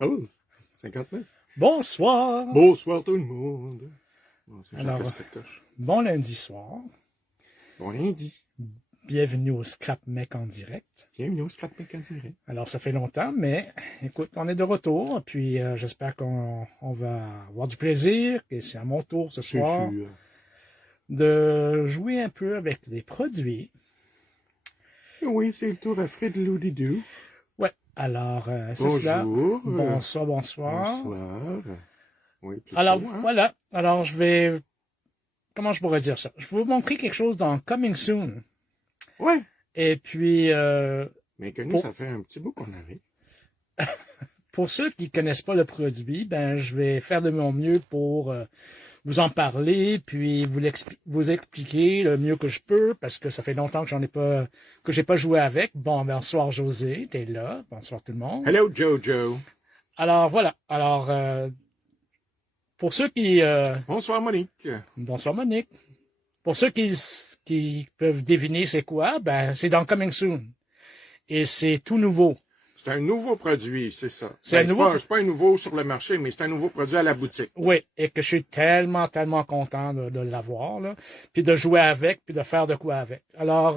Oh, 59. Bonsoir! Bonsoir tout le monde. Bon, Alors, bon lundi soir. Bon lundi. Bienvenue au Scrap Mec en direct. Bienvenue au Scrap Mec en direct. Alors, ça fait longtemps, mais écoute, on est de retour. Puis, j'espère qu'on va avoir du plaisir. Et c'est à mon tour ce soir de jouer un peu avec des produits. Oui, c'est le tour à Fred Loudidou. Ouais, alors, c'est Bonjour. cela. Bonsoir, bonsoir. Bonsoir. Oui, alors, hein? voilà. Alors, je vais... Comment je pourrais dire ça? Je vais vous montrer quelque chose dans Coming Soon. Ouais. Et puis... Mais que nous, ça fait un petit bout qu'on avait. Pour ceux qui ne connaissent pas le produit, ben, je vais faire de mon mieux pour vous en parler, puis vous expliquer le mieux que je peux, parce que ça fait longtemps que j'ai pas joué avec. Bon, bonsoir José, t'es là. Bonsoir tout le monde. Hello Jojo. Alors voilà. Alors pour ceux qui bonsoir Monique. Bonsoir Monique. Pour ceux qui peuvent deviner c'est quoi, ben c'est dans Coming Soon. Et c'est tout nouveau. C'est un nouveau produit, c'est ça. C'est pas un nouveau sur le marché, mais c'est un nouveau produit à la boutique. Oui, et que je suis tellement content de l'avoir, là, puis de jouer avec, puis de faire de quoi avec. Alors...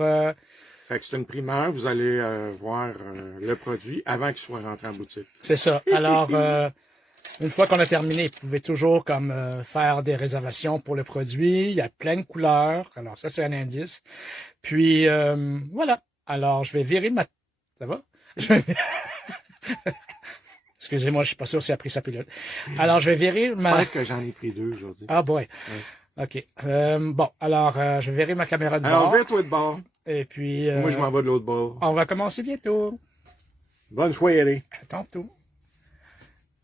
fait que c'est une primeur, vous allez voir le produit avant qu'il soit rentré en boutique. C'est ça. Alors, une fois qu'on a terminé, vous pouvez toujours comme faire des réservations pour le produit. Il y a plein de couleurs. Alors, ça, c'est un indice. Puis, voilà. Alors, je vais virer ma... Ça va? Excusez-moi, je suis pas sûr si elle a pris sa pilote. Alors, je vais virer ma... Je pense que j'en ai pris 2 aujourd'hui. Ah, boy. Ouais. OK. Bon, alors, je vais virer ma caméra de bord. Alors, vire-toi de bord. Et puis... moi, je m'en vais de l'autre bord. On va commencer bientôt. Bonne soirée. À tantôt.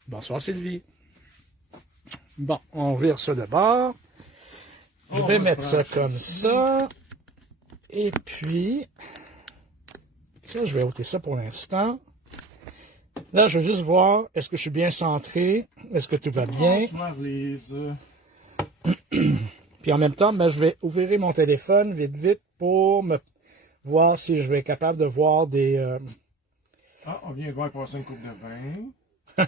Bonsoir, Sylvie. Bon, on vire ça de bord. Je vais mettre ça comme ça. Et puis... Ça, je vais ôter ça pour l'instant. Là, je veux juste voir, est-ce que je suis bien centré? Est-ce que tout va bien? Bonsoir, Lise. Puis en même temps, ben, je vais ouvrir mon téléphone vite pour me voir si je vais être capable de voir des... Ah, on vient de voir passer une coupe de vin.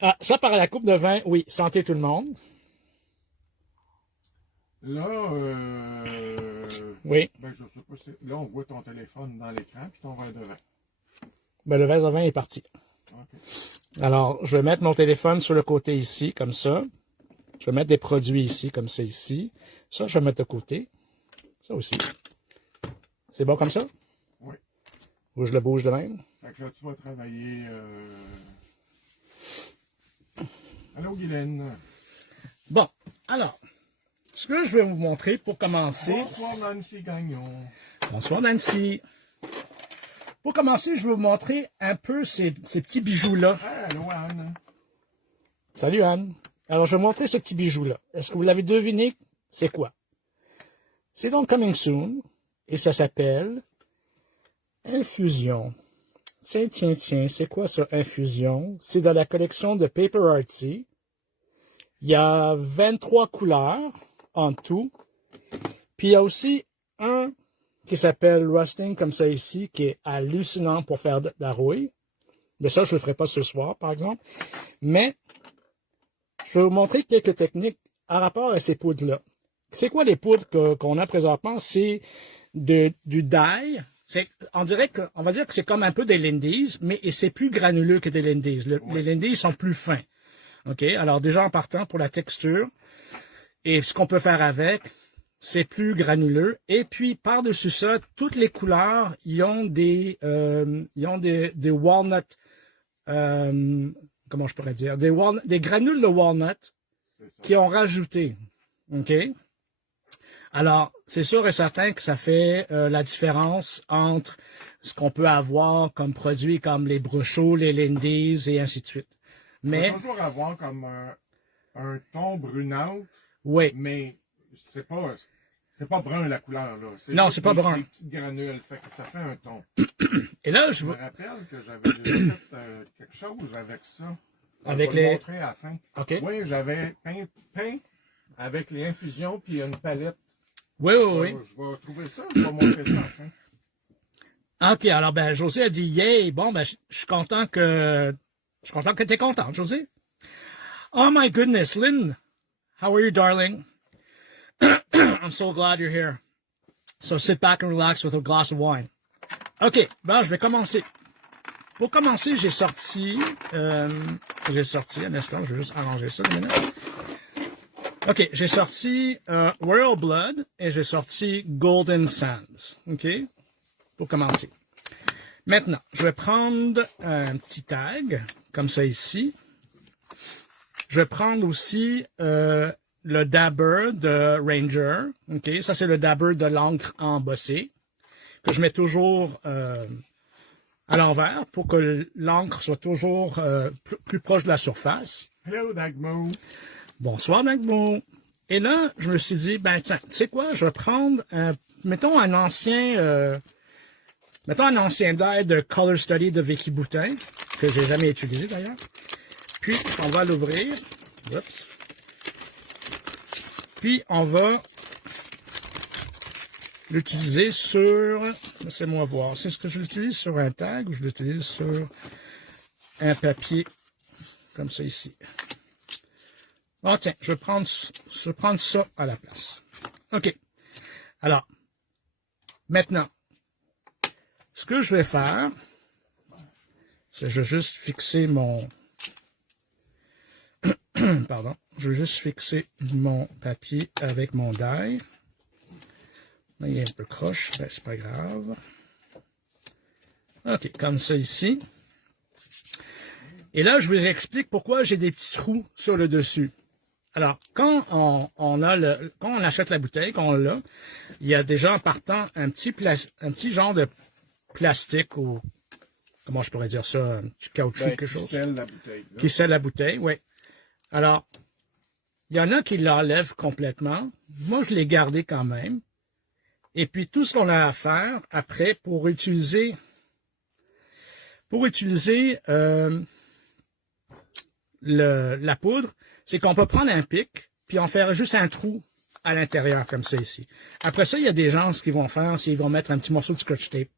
Ah, ça, par la coupe de vin, oui. Santé tout le monde. Là, oui. Ben, je sais pas si... Là, on voit ton téléphone dans l'écran puis ton verre de vin. Ben, le verre de vin est parti. Okay. Alors, je vais mettre mon téléphone sur le côté ici, comme ça. Je vais mettre des produits ici, comme ça, ici. Ça, je vais mettre de côté. Ça aussi. C'est bon comme ça? Oui. Ou je le bouge de même? Fait que là, tu vas travailler... Allô, Guylaine. Bon, alors... Ce que je vais vous montrer pour commencer... Bonsoir Nancy Gagnon. Bonsoir Nancy. Pour commencer, je vais vous montrer un peu ces petits bijoux-là. Allô Anne. Salut Anne. Alors, je vais vous montrer ces petits bijoux-là. Est-ce que vous l'avez deviné? C'est quoi? C'est donc Coming Soon. Et ça s'appelle Infusion. Tiens, c'est quoi ça, Infusion? C'est dans la collection de Paper Artsy. Il y a 23 couleurs en tout. Puis il y a aussi un qui s'appelle Rusting, comme ça ici, qui est hallucinant pour faire de la rouille. Mais ça, je ne le ferai pas ce soir, par exemple. Mais je vais vous montrer quelques techniques en rapport à ces poudres-là. C'est quoi les poudres qu'on a présentement? C'est du dye. On va dire que c'est comme un peu des Lindy's, mais c'est plus granuleux que des Lindy's. Les Lindy's sont plus fins. OK? Alors, déjà en partant pour la texture, et ce qu'on peut faire avec, c'est plus granuleux. Et puis, par-dessus ça, toutes les couleurs, ils ont des walnuts, comment je pourrais dire, des granules de walnut qui ont rajouté. OK? Alors, c'est sûr et certain que ça fait la différence entre ce qu'on peut avoir comme produit comme les Bruchot, les Lindy's et ainsi de suite. Mais on va toujours avoir comme un ton brunâtre. Oui. Mais c'est pas brun la couleur là. Non, c'est pas brun. Des petites granules, fait que ça fait un ton. Et là, je me rappelle que j'avais déjà fait quelque chose avec ça. Avec je vais le montrer à la fin. OK. Oui, j'avais peint avec les infusions puis une palette. Oui. Je vais trouver ça, je vais montrer ça à la fin. OK, alors ben José a dit yay. Bon, ben je suis content que tu es contente, José. Oh my goodness, Lynn. How are you, darling? I'm so glad you're here. So sit back and relax with a glass of wine. OK, ben je vais commencer. Pour commencer, j'ai sorti un instant, je vais juste arranger ça une minute. OK, j'ai sorti Royal Blood et j'ai sorti Golden Sands. OK? Pour commencer. Maintenant, je vais prendre un petit tag, comme ça ici. Je vais prendre aussi le dabber de Ranger. OK? Ça, c'est le dabber de l'encre embossée, que je mets toujours à l'envers pour que l'encre soit toujours plus proche de la surface. Hello, Dagmo. Bonsoir, Dagmo. Et là, je me suis dit, ben tiens, tu sais quoi, je vais prendre, mettons un ancien die de Color Study de Vicky Boutin, que j'ai jamais utilisé d'ailleurs. Puis, on va l'ouvrir. Oups. Puis, on va l'utiliser sur... Laissez-moi voir. C'est ce que je l'utilise sur un tag ou je l'utilise sur un papier comme ça ici. Oh tiens, je vais prendre ça à la place. OK. Alors, maintenant, ce que je vais faire, c'est que je vais juste fixer mon... Pardon. Je vais juste fixer mon papier avec mon die. Là, il est un peu croche, ben, c'est pas grave. OK, comme ça ici. Et là, je vous explique pourquoi j'ai des petits trous sur le dessus. Alors, quand on achète la bouteille, qu'on l'a, il y a déjà en partant un petit genre de plastique ou, comment je pourrais dire ça, un petit caoutchouc, quelque chose. Qui scelle la bouteille. Là. Qui scelle la bouteille, oui. Alors, il y en a qui l'enlèvent complètement. Moi, je l'ai gardé quand même. Et puis, tout ce qu'on a à faire après pour utiliser la poudre, c'est qu'on peut prendre un pic, puis en faire juste un trou à l'intérieur, comme ça ici. Après ça, il y a des gens, ce qu'ils vont faire, c'est qu'ils vont mettre un petit morceau de scotch tape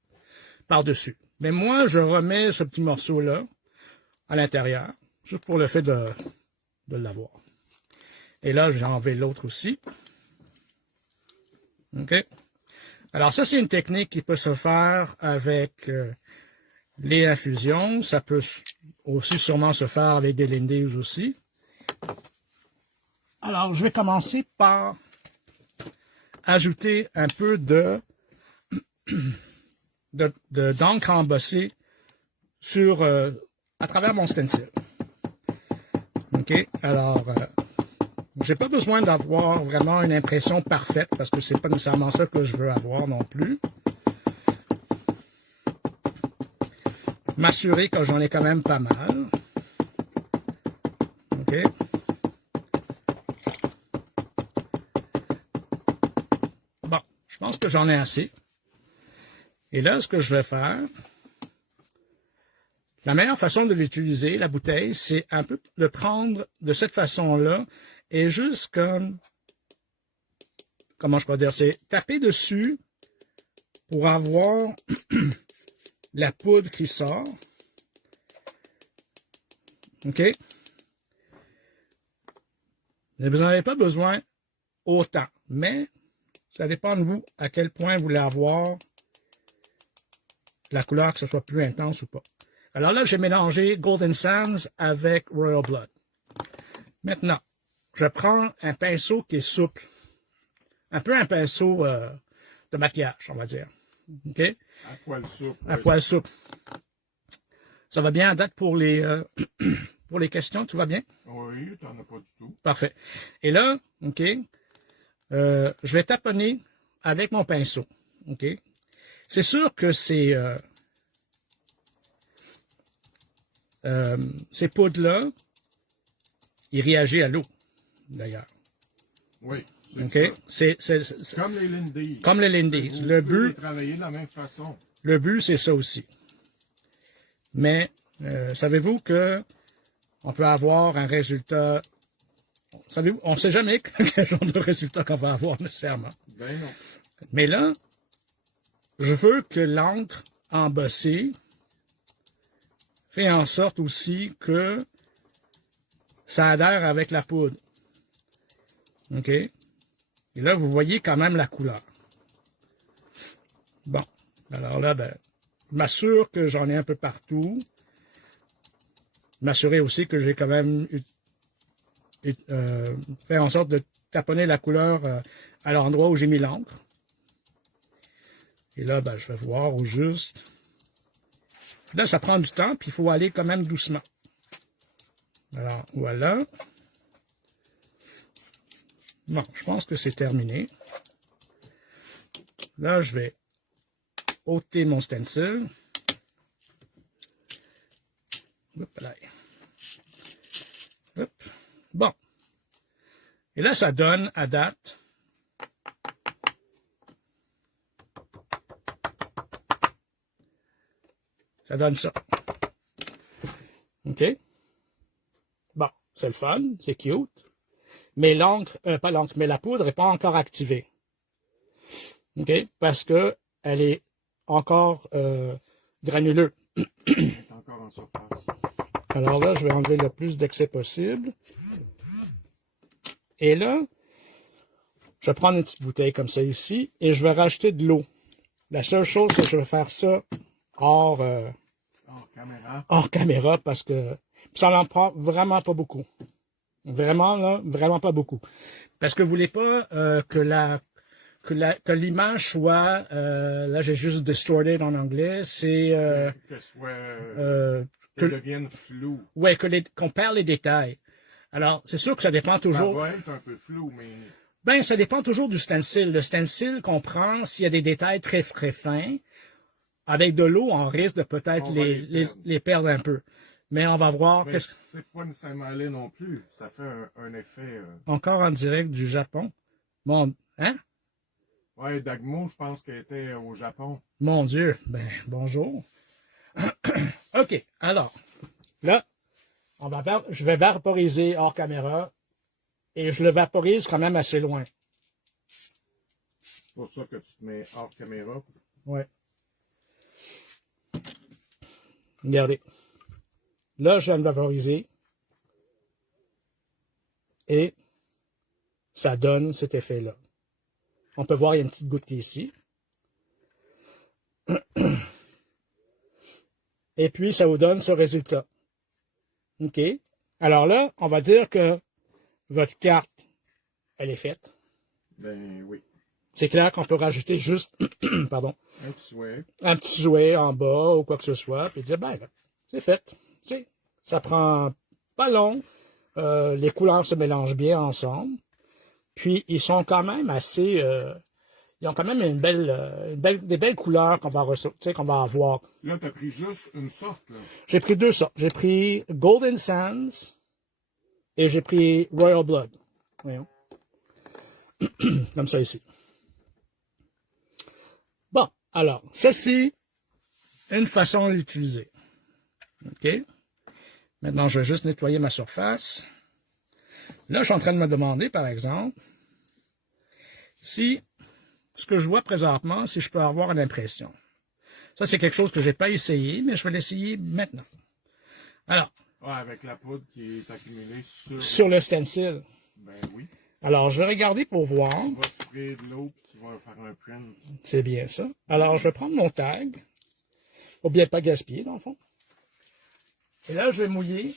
par-dessus. Mais moi, je remets ce petit morceau-là à l'intérieur, juste pour le fait de l'avoir. Et là, j'ai enlevé l'autre aussi. OK? Alors, ça, c'est une technique qui peut se faire avec les infusions. Ça peut aussi sûrement se faire avec des Lindy's aussi. Alors, je vais commencer par ajouter un peu d'encre embossée sur, à travers mon stencil. OK? Alors, j'ai pas besoin d'avoir vraiment une impression parfaite parce que c'est pas nécessairement ça que je veux avoir non plus. M'assurer que j'en ai quand même pas mal. OK? Bon, je pense que j'en ai assez. Et là, ce que je vais faire, la meilleure façon de l'utiliser, la bouteille, c'est un peu de prendre de cette façon-là et juste comme, comment je peux dire, c'est taper dessus pour avoir la poudre qui sort. OK? Vous n'avez pas besoin autant, mais ça dépend de vous à quel point vous voulez avoir la couleur, que ce soit plus intense ou pas. Alors là, j'ai mélangé Golden Sands avec Royal Blood. Maintenant, je prends un pinceau qui est souple. Un peu un pinceau de maquillage, on va dire. OK? À poil souple. À poil souple. Ça va bien à date pour les questions, tout va bien? Oui, tu n'en as pas du tout. Parfait. Et là, OK, je vais taponner avec mon pinceau. OK? C'est sûr que ces poudres-là, ils réagissent à l'eau, d'ailleurs. Oui. OK? C'est comme les Lindy's. Comme les Lindy's. Vous Le pouvez but, travailler de la même façon. le but, c'est ça aussi. Mais, savez-vous que on peut avoir un résultat... Savez-vous, on ne sait jamais quel genre de résultat qu'on va avoir nécessairement. Ben non. Mais là, je veux que l'encre embossé fait en sorte aussi que ça adhère avec la poudre. OK? Et là, vous voyez quand même la couleur. Bon. Alors là, ben, je m'assure que j'en ai un peu partout. M'assurer aussi que j'ai quand même fait en sorte de taponner la couleur à l'endroit où j'ai mis l'encre. Et là, ben, je vais voir au juste. Là, ça prend du temps, puis il faut aller quand même doucement. Alors, voilà. Bon, je pense que c'est terminé. Là, je vais ôter mon stencil. Hop, là. Hop. Bon. Et là, ça donne, à date, ça donne ça. OK? Bon, c'est le fun, c'est cute. Mais l'encre, pas l'encre, mais la poudre n'est pas encore activée. OK? Parce que elle est encore granuleuse. Elle est encore en surface. Alors là, je vais enlever le plus d'excès possible. Et là, je vais prendre une petite bouteille comme ça ici et je vais rajouter de l'eau. La seule chose, c'est que je vais faire ça hors caméra parce que ça n'en prend vraiment pas beaucoup. Vraiment, là, vraiment pas beaucoup. Parce que vous voulez pas que l'image soit, là j'ai juste distorted en anglais, c'est que devienne flou. Ouais, qu'on perd les détails. Alors, c'est sûr que ça dépend toujours. Ça va être un peu flou, mais... Ben, ça dépend toujours du stencil. Le stencil qu'on prend, s'il y a des détails très, très fins, avec de l'eau, on risque de peut-être les perdre un peu. Mais on va voir. Mais c'est pas nécessairement laid non plus. Ça fait un effet... Encore en direct du Japon. Bon, hein? Ouais, Dagmo, je pense qu'elle était au Japon. Mon Dieu. Ben, bonjour. OK, alors, là, je vais vaporiser hors caméra et je le vaporise quand même assez loin. C'est pour ça que tu te mets hors caméra. Ouais. Regardez. Là, je viens de vaporiser et ça donne cet effet-là. On peut voir, il y a une petite goutte qui est ici. Et puis, ça vous donne ce résultat. OK? Alors là, on va dire que votre carte, elle est faite. Ben oui. C'est clair qu'on peut rajouter juste, pardon, un petit jouet en bas ou quoi que ce soit, puis dire, ben, c'est fait. Ça prend pas long. Les couleurs se mélangent bien ensemble. Puis, ils sont quand même assez... ils ont quand même des belles couleurs qu'on va avoir. Là, tu as pris juste une sorte, là. J'ai pris deux sortes. J'ai pris Golden Sands et j'ai pris Royal Blood. Voyons. Comme ça ici. Bon, alors, ceci, une façon de l'utiliser. OK? Maintenant, je vais juste nettoyer ma surface. Là, je suis en train de me demander, par exemple, si ce que je vois présentement, si je peux avoir une impression. Ça, c'est quelque chose que je n'ai pas essayé, mais je vais l'essayer maintenant. Alors. Ouais, avec la poudre qui est accumulée sur le stencil. Ben oui. Alors, je vais regarder pour voir. Tu vas sprayer de l'eau et tu vas faire un print. C'est bien ça. Alors, je vais prendre mon tag. Faut bien pas gaspiller, dans le fond. Et là, je vais mouiller.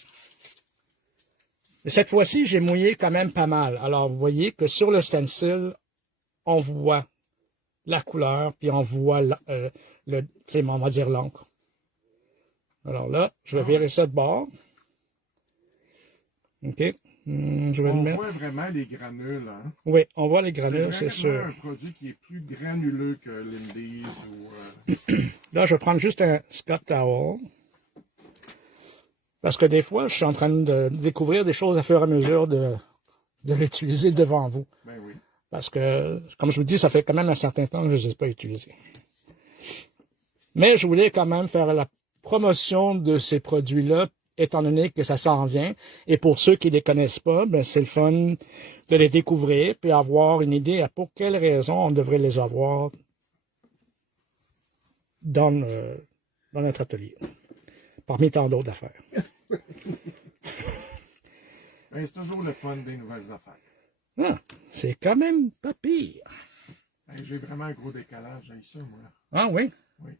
Et cette fois-ci, j'ai mouillé quand même pas mal. Alors, vous voyez que sur le stencil, on voit la couleur, puis on voit on va dire l'encre. Alors là, je vais virer ça de bord. OK. Je vais on mettre... voit vraiment les granules, hein? Oui, on voit les granules, c'est sûr. C'est un produit qui est plus granuleux que l'Indies ou... Là, je vais prendre juste un Scott Towel. Parce que des fois, je suis en train de découvrir des choses à fur et à mesure de l'utiliser devant vous. Ben oui. Parce que, comme je vous dis, ça fait quand même un certain temps que je ne les ai pas utilisés. Mais je voulais quand même faire la promotion de ces produits-là, étant donné que ça s'en vient. Et pour ceux qui ne les connaissent pas, ben, c'est le fun de les découvrir, puis avoir une idée à pour quelles raisons on devrait les avoir dans notre atelier. Parmi tant d'autres affaires. Ben, c'est toujours le fun des nouvelles affaires. Ah, c'est quand même pas pire. Ben, j'ai vraiment un gros décalage, j'ai ça, moi. Ah oui? Oui.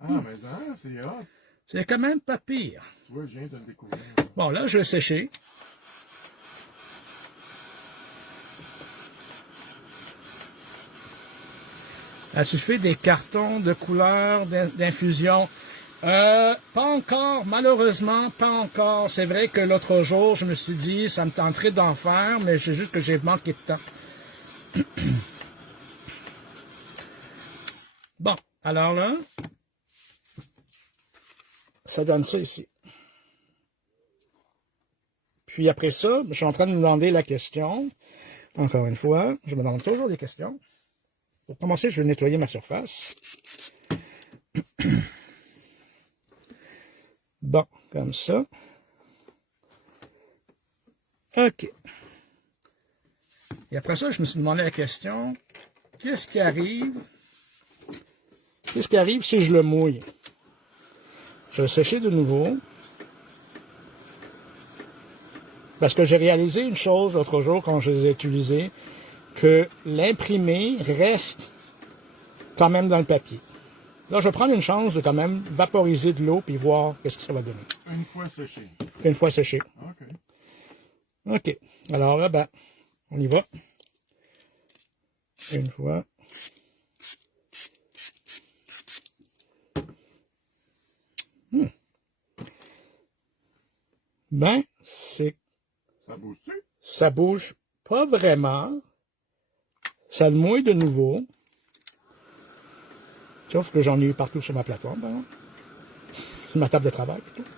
Ah, mais ça, c'est hot. C'est quand même pas pire. Tu vois, je viens de le découvrir. Bon, là, je vais sécher. As-tu fait des cartons de couleurs d'infusion? Pas encore, malheureusement, pas encore. C'est vrai que l'autre jour, je me suis dit, ça me tenterait d'en faire, mais c'est juste que j'ai manqué de temps. Bon, alors là, ça donne ça ici. Puis après ça, je suis en train de me demander la question. Encore une fois, je me demande toujours des questions. Pour commencer, je vais nettoyer ma surface. Bon, comme ça. OK. Et après ça, je me suis demandé la question, qu'est-ce qui arrive si je le mouille? Je vais sécher de nouveau. Parce que j'ai réalisé une chose l'autre jour quand je les ai utilisés, que l'imprimé reste quand même dans le papier. Là, je vais prendre une chance de quand même vaporiser de l'eau puis voir qu'est-ce que ça va donner. Une fois séché. Une fois séché. OK. OK. Alors là, ben, on y va. Une fois. Ben, c'est... Ça bouge-tu? Ça bouge pas vraiment. Ça le mouille de nouveau. Sauf que j'en ai eu partout sur ma plateforme, par exemple. Sur ma table de travail, plutôt.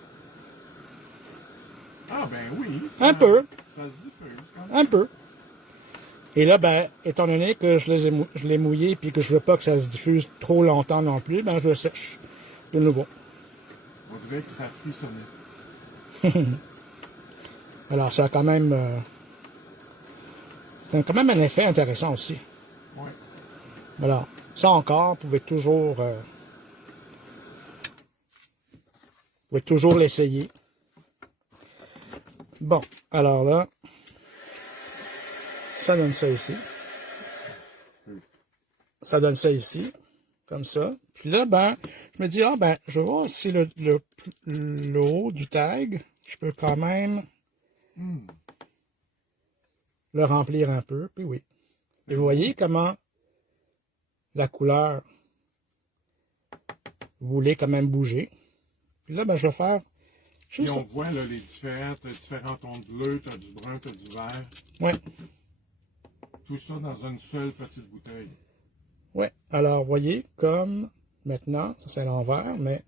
Ah, ben oui. Un peu. Ça se diffuse quand même. Un peu. Et là, ben, étant donné que je l'ai mouillé et que je veux pas que ça se diffuse trop longtemps non plus, ben, je le sèche de nouveau. On dirait que ça frissonnait. Alors, ça a quand même un effet intéressant aussi. Oui. Alors, ça encore, vous pouvez toujours l'essayer. Bon, alors là, ça donne ça ici. Ça donne ça ici, comme ça. Puis là, ben, je me dis, ah ben, je vais voir si le haut du tag, je peux quand même le remplir un peu. Puis oui. Et vous voyez comment la couleur voulait quand même bouger. Puis là, ben, je vais faire Puis juste... on voit là, les différents tons de bleu, tu as du brun, tu as du vert. Ouais. Tout ça dans une seule petite bouteille. Ouais. Alors, vous voyez, comme maintenant, ça c'est à l'envers, mais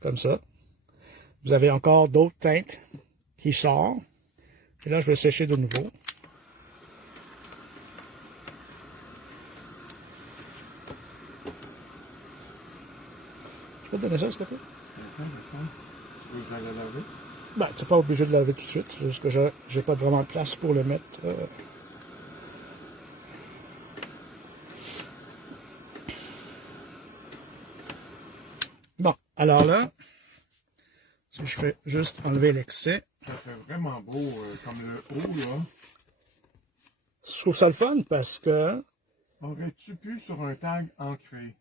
comme ça. Vous avez encore d'autres teintes qui sortent. Et là, je vais sécher de nouveau. Je peux te donner ça, s'il te plaît? Attends, descends. Tu veux que j'aille la laver? Ben, tu n'es pas obligé de le laver tout de suite. C'est juste que je n'ai pas vraiment de place pour le mettre. Bon, alors là, si je fais juste enlever l'excès. Ça fait vraiment beau, comme le haut, là. Je trouve ça le fun parce que... Aurais-tu pu sur un tag ancré?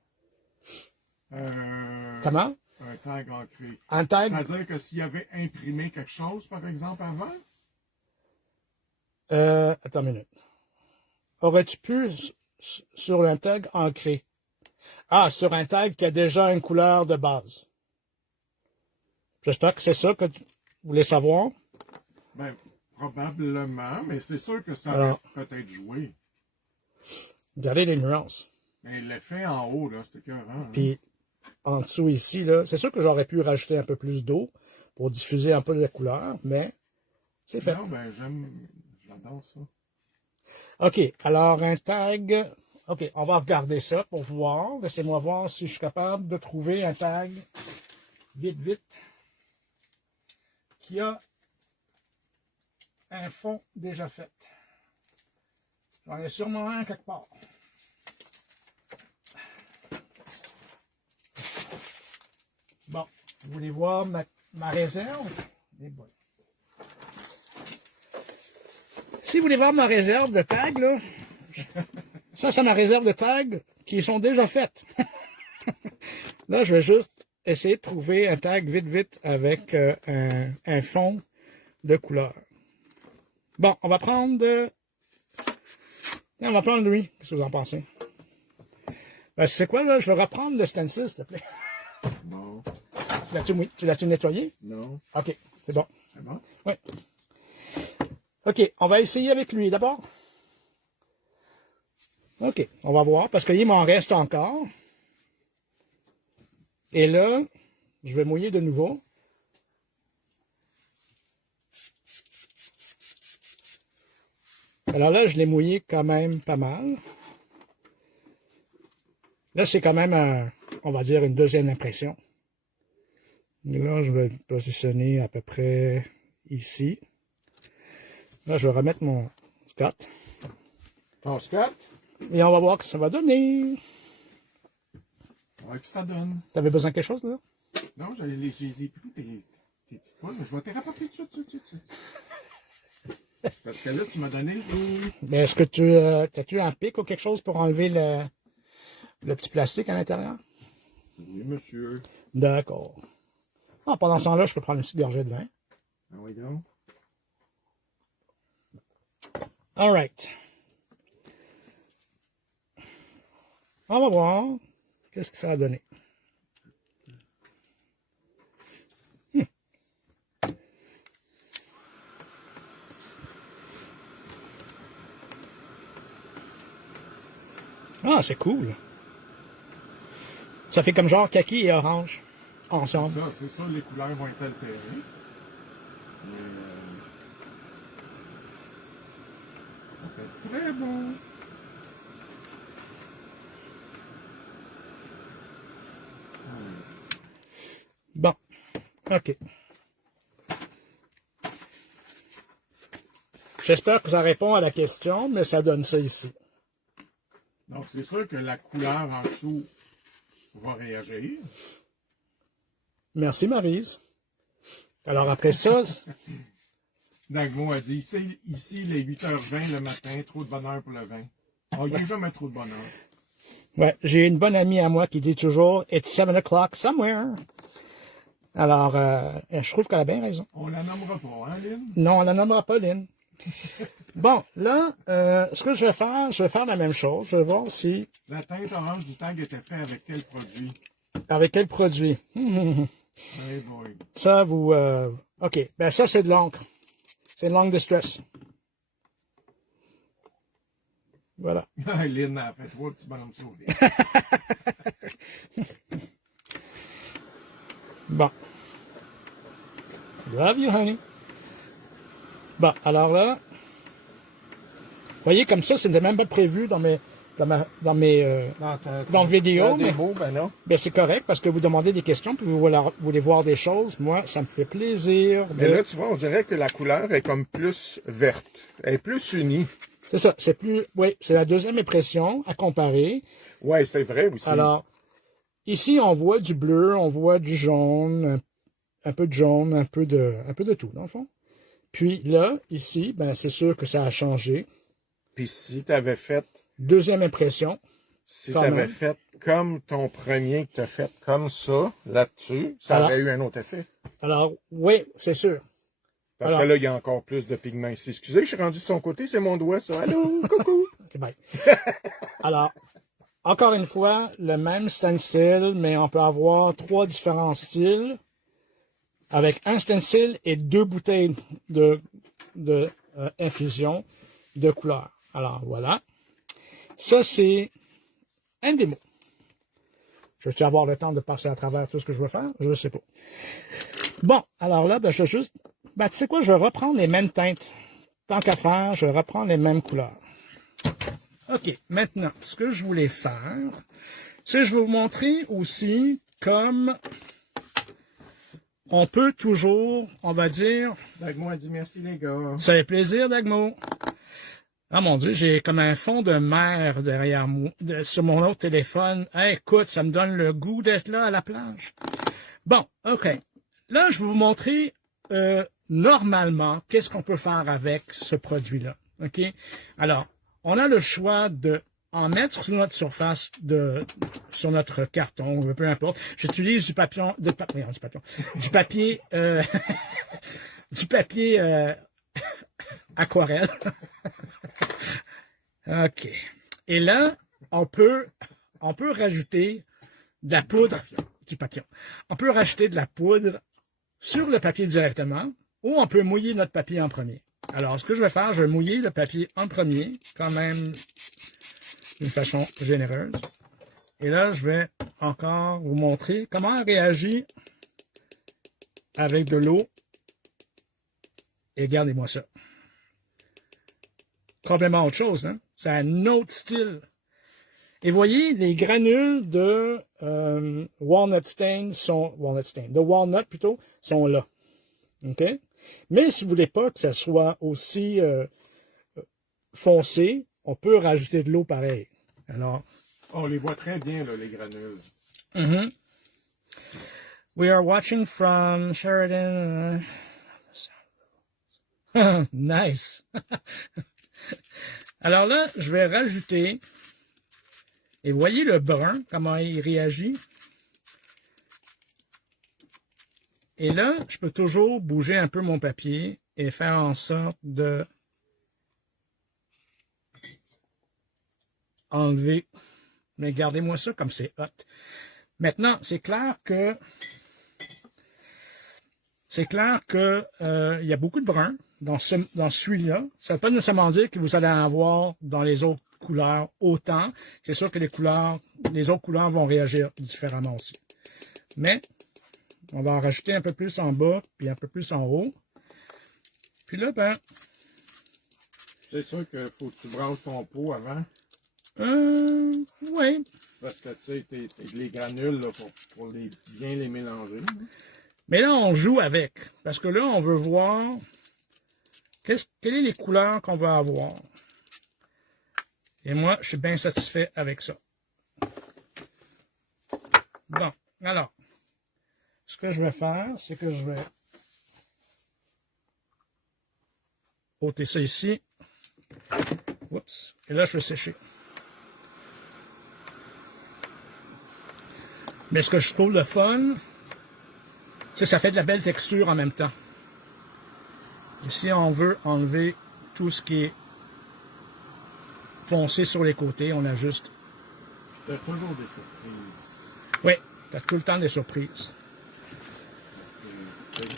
Comment? Un tag ancré. Un tag... C'est-à-dire que s'il avait imprimé quelque chose, par exemple, avant? Attends une minute. Aurais-tu pu sur un tag ancré? Ah, sur un tag qui a déjà une couleur de base. J'espère que c'est ça que tu voulais savoir. Ben, probablement, mais c'est sûr que ça Alors, aurait peut-être joué. regardez les nuances. Mais l'effet en haut, là, c'était écœurant. Hein? Puis, en dessous ici, là, c'est sûr que j'aurais pu rajouter un peu plus d'eau pour diffuser un peu la couleur, mais c'est fait. Non, ben, j'adore ça. OK, alors un tag... OK, on va regarder ça pour voir. Laissez-moi voir si je suis capable de trouver un tag vite, qui a un fond déjà fait. J'en ai sûrement un quelque part. Vous voulez voir ma réserve? Eh boy. Si vous voulez voir ma réserve de tags, là, ça c'est ma réserve de tags qui sont déjà faites. Là, je vais juste essayer de trouver un tag vite avec un fond de couleur. Bon, on va prendre lui. Qu'est-ce que vous en pensez? Ben, c'est quoi, là? Je vais reprendre le stencil, s'il te plaît. Bon. Tu l'as-tu nettoyé? Non. OK, c'est bon. C'est bon? Oui. OK, on va essayer avec lui d'abord. OK, on va voir, parce qu'il m'en reste encore. Et là, je vais mouiller de nouveau. Alors là, je l'ai mouillé quand même pas mal. Là, c'est quand même, on va dire, une deuxième impression. Et là, je vais le positionner à peu près ici. Là, je vais remettre mon Scott. Ton Scott? Et on va voir ce que ça va donner. On va voir que ça donne. T'avais besoin de quelque chose, là? Non, je les ai pris tes petites poils, mais je vais te rapporter tout de suite. Parce que là, tu m'as donné... Mais est-ce que as-tu un pic ou quelque chose pour enlever le petit plastique à l'intérieur? Oui, monsieur. D'accord. Ah, pendant ce temps-là, je peux prendre une petite gorgée de vin. Ah oui, donc. All right. On va voir qu'est-ce que ça a donné. Ah, c'est cool. Ça fait comme genre kaki et orange ensemble. C'est ça, les couleurs vont être altérées. Mais, ça fait très bon. Bon, OK. J'espère que ça répond à la question, mais ça donne ça ici. Donc, c'est sûr que la couleur en dessous va réagir. Merci, Maryse. Alors, après ça... Dagmo a dit, ici, les 8h20 le matin, trop de bonheur pour le vin. Oh, il n'y a jamais trop de bonheur. Ouais, j'ai une bonne amie à moi qui dit toujours « It's 7 o'clock somewhere ». Alors, je trouve qu'elle a bien raison. On la nommera pas, hein, Lynn? Non, on la nommera pas, Lynn. Bon, là, ce que je vais faire la même chose. Je vais voir si... La teinte orange du tag était faite avec quel produit? Avec quel produit? Hey boy. Ça, vous... OK, ben ça, c'est de l'encre. C'est de l'encre de stress. Voilà. Lynn a fait 3 petits bonhommes sourires. Bon. Love you, honey. Bon, alors là, vous voyez, comme ça, c'était même pas prévu dans mes vidéos. Mais ben non. ben c'est correct parce que vous demandez des questions puis vous voulez voir des choses. Moi, ça me fait plaisir. Mais là, tu vois, on dirait que la couleur est comme plus verte. Elle est plus unie. C'est ça. C'est plus. Oui, c'est la deuxième impression à comparer. Oui, c'est vrai aussi. Alors, ici, on voit du bleu, on voit du jaune, un peu de jaune, un peu de tout, dans le fond. Puis là, ici, ben c'est sûr que ça a changé. Puis si tu avais fait... Deuxième impression. Si tu avais fait comme ton premier que tu as fait comme ça, là-dessus, ça aurait eu un autre effet. Alors, oui, c'est sûr. Parce que là, il y a encore plus de pigments ici. Excusez, je suis rendu de ton côté, c'est mon doigt, ça. Allô, coucou. OK, bye. Alors, encore une fois, le même stencil, mais on peut avoir 3 différents styles avec un stencil et 2 bouteilles de infusion de couleur. Alors, voilà. Ça, c'est un démo. Je vais avoir le temps de passer à travers tout ce que je veux faire? Je ne sais pas. Bon, alors là, ben, je vais juste... Ben, tu sais quoi? Je vais reprendre les mêmes teintes. Tant qu'à faire, je vais reprendre les mêmes couleurs. OK, maintenant, ce que je voulais faire, c'est que je vais vous montrer aussi comme on peut toujours, on va dire... Dagmo a dit merci, les gars. Ça fait plaisir, Dagmo. Ah mon Dieu, j'ai comme un fond de mer derrière moi, sur mon autre téléphone. Hey, écoute, ça me donne le goût d'être là à la plage. Bon, OK. Là, je vais vous montrer normalement qu'est-ce qu'on peut faire avec ce produit-là. OK? Alors, on a le choix de en mettre sur notre surface sur notre carton, peu importe. J'utilise du papier, du papier, du papier aquarelle. OK. Et là, on peut rajouter de la poudre du papillon. On peut rajouter de la poudre sur le papier directement, ou on peut mouiller notre papier en premier. Alors, ce que je vais faire, je vais mouiller le papier en premier, quand même d'une façon généreuse. Et là, je vais encore vous montrer comment elle réagit avec de l'eau. Et regardez-moi ça. Complètement autre chose, hein? C'est un autre style. Et voyez, les granules de walnut plutôt, sont là. OK? Mais si vous voulez pas que ça soit aussi foncé, on peut rajouter de l'eau pareil. Alors, on les voit très bien, là, les granules. Mm-hmm. We are watching from Sheridan. Nice. Alors là, je vais rajouter, et voyez le brun, comment il réagit. Et là, je peux toujours bouger un peu mon papier et faire en sorte de enlever. Mais gardez-moi ça comme c'est hot. Maintenant, c'est clair que il y a beaucoup de brun dans celui-là. Ça ne veut pas nécessairement dire que vous allez en avoir dans les autres couleurs autant. C'est sûr que les autres couleurs vont réagir différemment aussi. Mais on va en rajouter un peu plus en bas, puis un peu plus en haut. Puis là, ben... C'est sûr qu'il faut que tu brasses ton pot avant. Oui. Parce que, tu sais, les granules, là, pour bien les mélanger. Mais là, on joue avec. Parce que là, on veut voir quelles sont les couleurs qu'on va avoir. Et moi, je suis bien satisfait avec ça. Bon, alors, ce que je vais faire, c'est que je vais ôter ça ici. Oups. Et là, je vais sécher. Mais ce que je trouve le fun, c'est que ça fait de la belle texture en même temps. Et si on veut enlever tout ce qui est foncé sur les côtés, on a juste... Tu as toujours des surprises. Oui, tu as tout le temps des surprises. Parce que,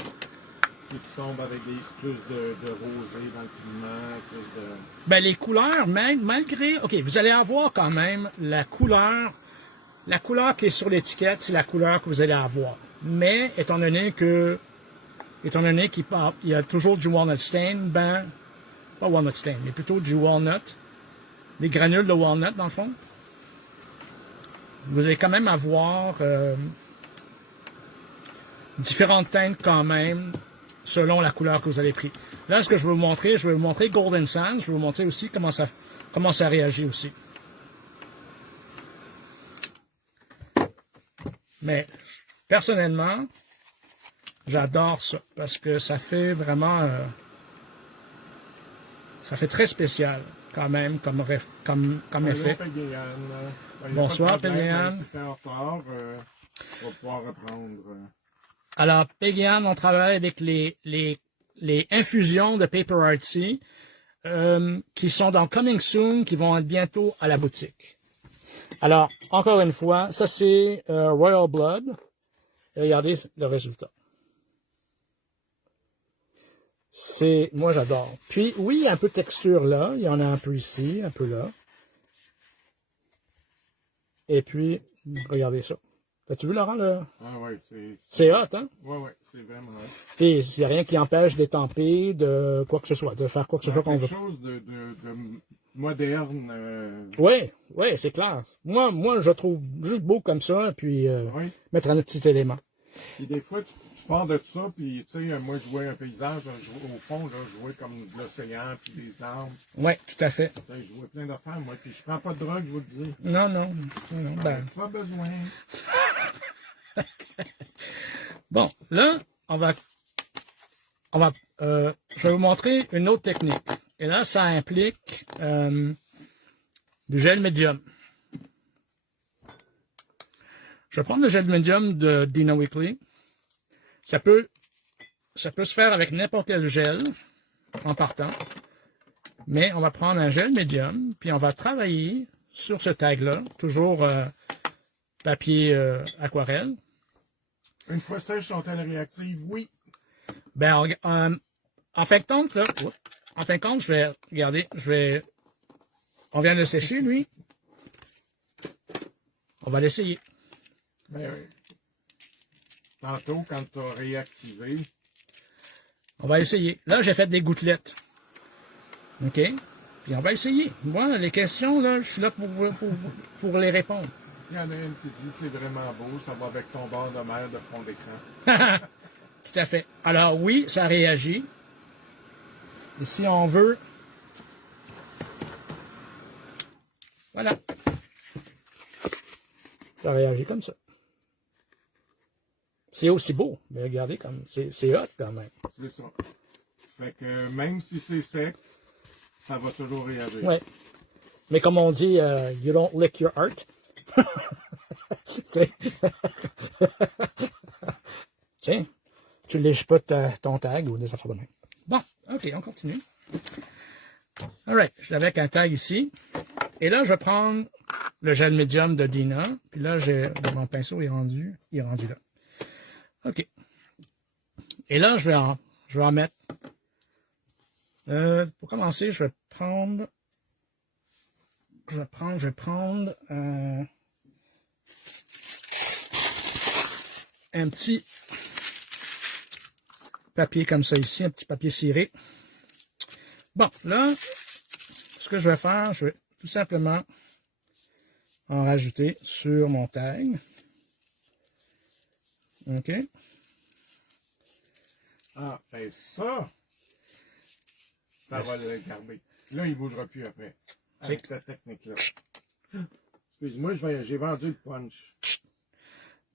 si tu tombes avec plus de rosé dans le pigment, plus de... Ben, les couleurs, malgré... OK, vous allez avoir quand même la couleur qui est sur l'étiquette, c'est la couleur que vous allez avoir. Mais, étant donné qu'il y a toujours du walnut stain, ben, pas walnut stain, mais plutôt du walnut, des granules de walnut, dans le fond, vous allez quand même avoir différentes teintes quand même, selon la couleur que vous avez pris. Là, ce que je vais vous montrer Golden Sands, je vais vous montrer aussi comment ça réagit aussi. Mais, personnellement, j'adore ça, parce que ça fait vraiment... ça fait très spécial, quand même, comme effet. Bonsoir, Pégayane. C'était en retard. On va pouvoir reprendre. Alors, Pégayane, on travaille avec les infusions de Paper Artsy qui sont dans Coming Soon, qui vont être bientôt à la boutique. Alors, encore une fois, ça c'est Royal Blood. Et regardez le résultat. Moi j'adore. Puis oui, il y a un peu de texture là. Il y en a un peu ici, un peu là. Et puis, regardez ça. As-tu vu, Laurent, là? Ah oui, c'est hot, hein? Oui, oui, c'est vraiment hot. Et il n'y a rien qui empêche d'étamper, de quoi que ce soit, de faire quoi que ce soit qu'on veut. Quelque chose de moderne. Oui, c'est clair. Moi, je trouve juste beau comme ça, puis Oui. mettre un petit élément. Puis des fois, tu pars de ça, puis tu sais, moi, je vois un paysage, au fond, là, je vois comme de l'océan, puis des arbres. Oui, tout à fait. Je vois plein d'affaires, moi, puis je prends pas de drogue, je vous le dis. Non, ben... Pas besoin. Bon, là, je vais vous montrer une autre technique. Et là, ça implique du gel médium. Je vais prendre le gel médium de Dina Weekly. Ça peut se faire avec n'importe quel gel en partant. Mais on va prendre un gel médium, puis on va travailler sur ce tag-là, toujours papier aquarelle. Une fois sèches, sont-elles réactives? Oui. Ben, en fin de compte, là, je vais, regardez, on vient de le sécher, lui. On va l'essayer. Ben oui. Tantôt, quand tu as réactivé. On va essayer. Là, j'ai fait des gouttelettes. OK? Puis on va essayer. Moi, les questions, là, je suis là pour les répondre. Il y en a une qui dit c'est vraiment beau, ça va avec ton bord de mer de fond d'écran. Tout à fait. Alors oui, ça réagit. Et si on veut... Voilà. Ça réagit comme ça. C'est aussi beau. Mais regardez, comme c'est hot quand même. C'est ça. Fait que même si c'est sec, ça va toujours réagir. Ouais. Mais comme on dit, you don't lick your art. Tiens, tu lèches pas ton tag ou des affaires de même. Bon, ok, on continue. Alright, j'avais avec un tag ici. Et là, je vais prendre le gel médium de Dina. Puis là, mon pinceau est rendu là. Ok. Et là, je vais en mettre. Pour commencer, je vais prendre un petit papier comme ça ici, un petit papier ciré. Bon, là, ce que je vais faire, je vais tout simplement en rajouter sur mon tag. OK. Ah, ben ça va le garder. Là, il ne bougera plus après. Avec cette technique-là. Excuse-moi, j'ai vendu le punch.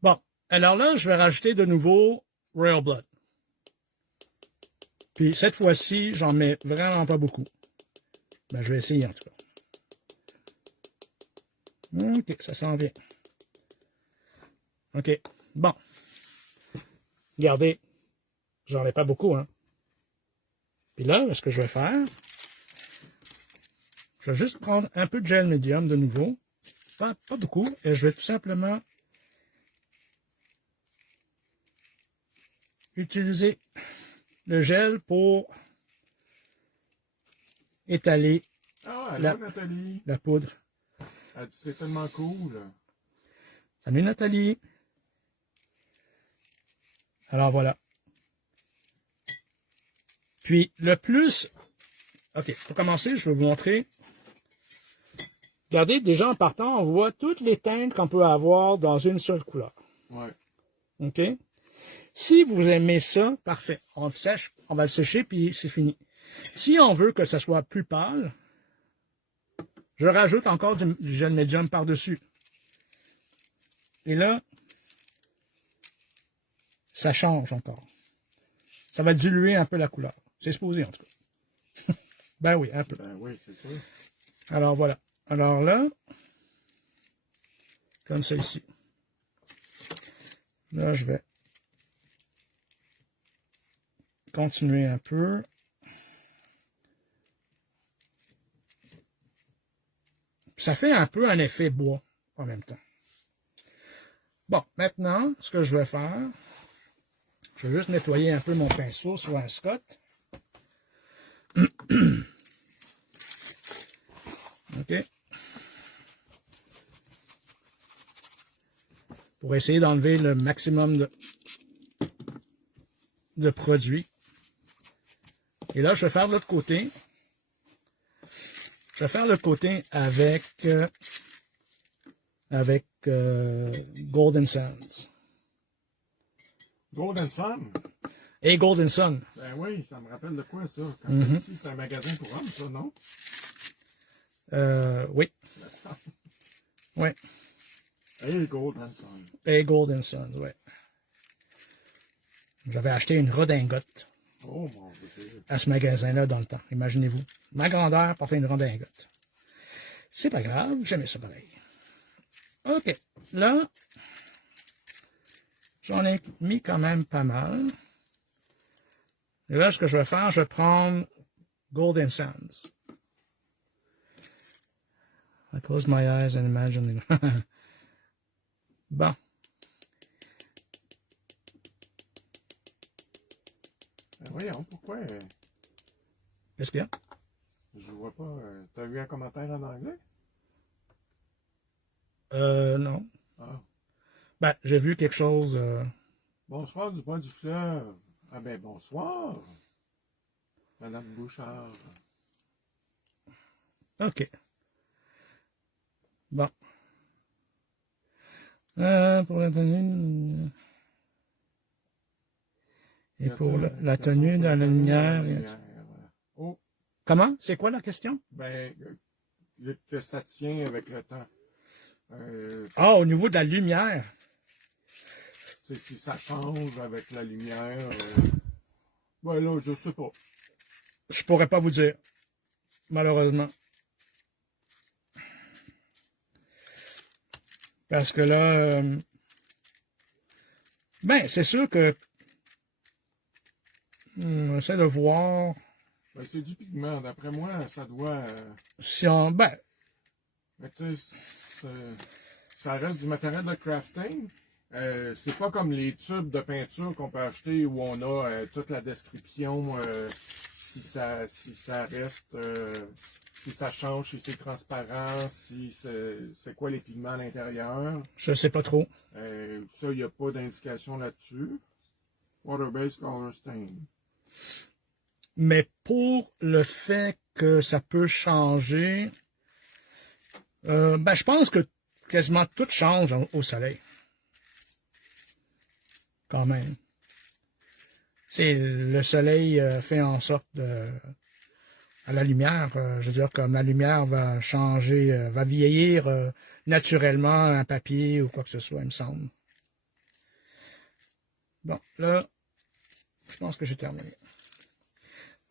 Bon, alors là, je vais rajouter de nouveau Royal Blood. Puis cette fois-ci, j'en mets vraiment pas beaucoup. Ben, je vais essayer en tout cas. OK, ça s'en vient. OK, bon. Regardez, j'en ai pas beaucoup, hein. Puis là, ce que je vais faire, je vais juste prendre un peu de gel médium de nouveau. Pas beaucoup. Et je vais tout simplement utiliser le gel pour étaler Nathalie. la poudre. Elle dit c'est tellement cool. Salut Nathalie. Alors voilà. Puis le plus... OK, pour commencer, je vais vous montrer. Regardez, déjà en partant, on voit toutes les teintes qu'on peut avoir dans une seule couleur. Ouais. OK? Si vous aimez ça, parfait. On va le sécher, puis c'est fini. Si on veut que ça soit plus pâle, je rajoute encore du gel médium par-dessus. Et là, ça change encore. Ça va diluer un peu la couleur. C'est supposé, en tout cas. Ben oui, un peu. Ben oui, c'est sûr. Alors, voilà. Alors là, comme ça ici. Là, je vais continuer un peu. Ça fait un peu un effet bois en même temps. Bon, maintenant, ce que je vais faire, je vais juste nettoyer un peu mon pinceau sur un Scott. OK. Pour essayer d'enlever le maximum de produit. Et là, je vais faire l'autre côté. Je vais faire le côté avec Golden Sands. Golden Sun? Et Golden Sun. Ben oui, ça me rappelle de quoi ça? Quand j'étais ici, c'était un magasin pour hommes, ça, non? Oui. Oui. Et Golden Sun. Et Golden Sun, oui. J'avais acheté une redingote Oh mon Dieu. à ce magasin-là dans le temps. Imaginez-vous. Ma grandeur pour faire une redingote. C'est pas grave, j'aimais ça pareil. OK. Là, j'en ai mis quand même pas mal. Et là, ce que je vais faire, je vais prendre Golden Sands. I close my eyes and imagine. Bon. Ben voyons, pourquoi Qu'est-ce qu'il y a? je vois pas. T'as eu un commentaire en anglais? Non. Ah. Ben, j'ai vu quelque chose. Bonsoir du bois du fleuve. Ah ben bonsoir. Madame Bouchard. OK. Bon. Pour la tenue. Et pour la tenue dans la lumière. Oh, Comment? C'est quoi la question? ben, que ça tient avec le temps. Ah, au niveau de la lumière. Si ça change avec la lumière. Ben là, je sais pas. Je pourrais pas vous dire. Malheureusement. Parce que là, ben, c'est sûr que on essaie de voir Ben, c'est du pigment. D'après moi, ça doit. si on. Ben, Mais tu sais, ça reste du matériel de crafting. C'est pas comme les tubes de peinture qu'on peut acheter où on a toute la description si ça reste, si ça change, si c'est transparent, si c'est quoi les pigments à l'intérieur. je sais pas trop. Ça, il n'y a pas d'indication là-dessus. Water-based color stain. Mais pour le fait que ça peut changer, ben, je pense que quasiment tout change au soleil. Quand même. C'est le soleil fait en sorte à la lumière, je veux dire, comme la lumière va changer, va vieillir naturellement un papier ou quoi que ce soit, il me semble. Bon, là, je pense que j'ai terminé.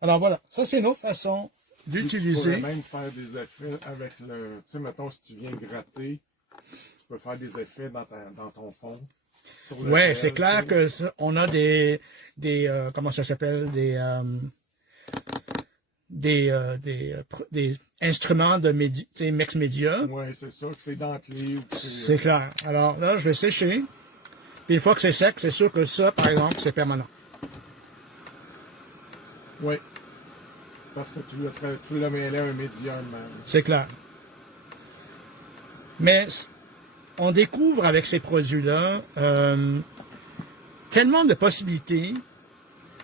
Alors voilà, ça c'est une autre façon d'utiliser. Tu pourrais même faire des effets avec le... Tu sais, mettons, si tu viens gratter, tu peux faire des effets dans ton fond. Ouais, c'est clair que on a des comment ça s'appelle, des instruments de mix média. Oui, c'est ça, c'est dentelé. C'est clair. Alors là, je vais sécher. Puis une fois que c'est sec, c'est sûr que ça, par exemple, c'est permanent. Oui. Parce que tu l'as mêlé à un médium. C'est clair. Mais on découvre avec ces produits-là tellement de possibilités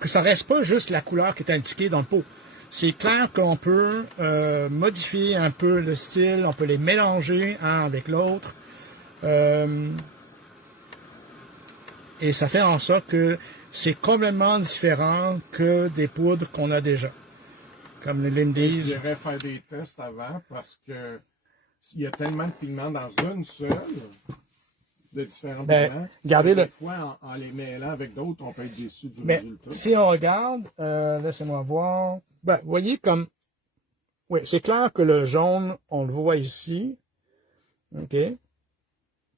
que ça reste pas juste la couleur qui est indiquée dans le pot. C'est clair qu'on peut modifier un peu le style, on peut les mélanger un avec l'autre. Et ça fait en sorte que c'est complètement différent que des poudres qu'on a déjà. Comme les Lindy's. Je dirais faire des tests avant parce que il y a tellement de pigments dans une seule, de différents pigments. Regardez des fois, en les mêlant avec d'autres, on peut être déçu du résultat. Si on regarde, laissez-moi voir. Ben, vous voyez comme... Oui, c'est clair que le jaune, on le voit ici. OK.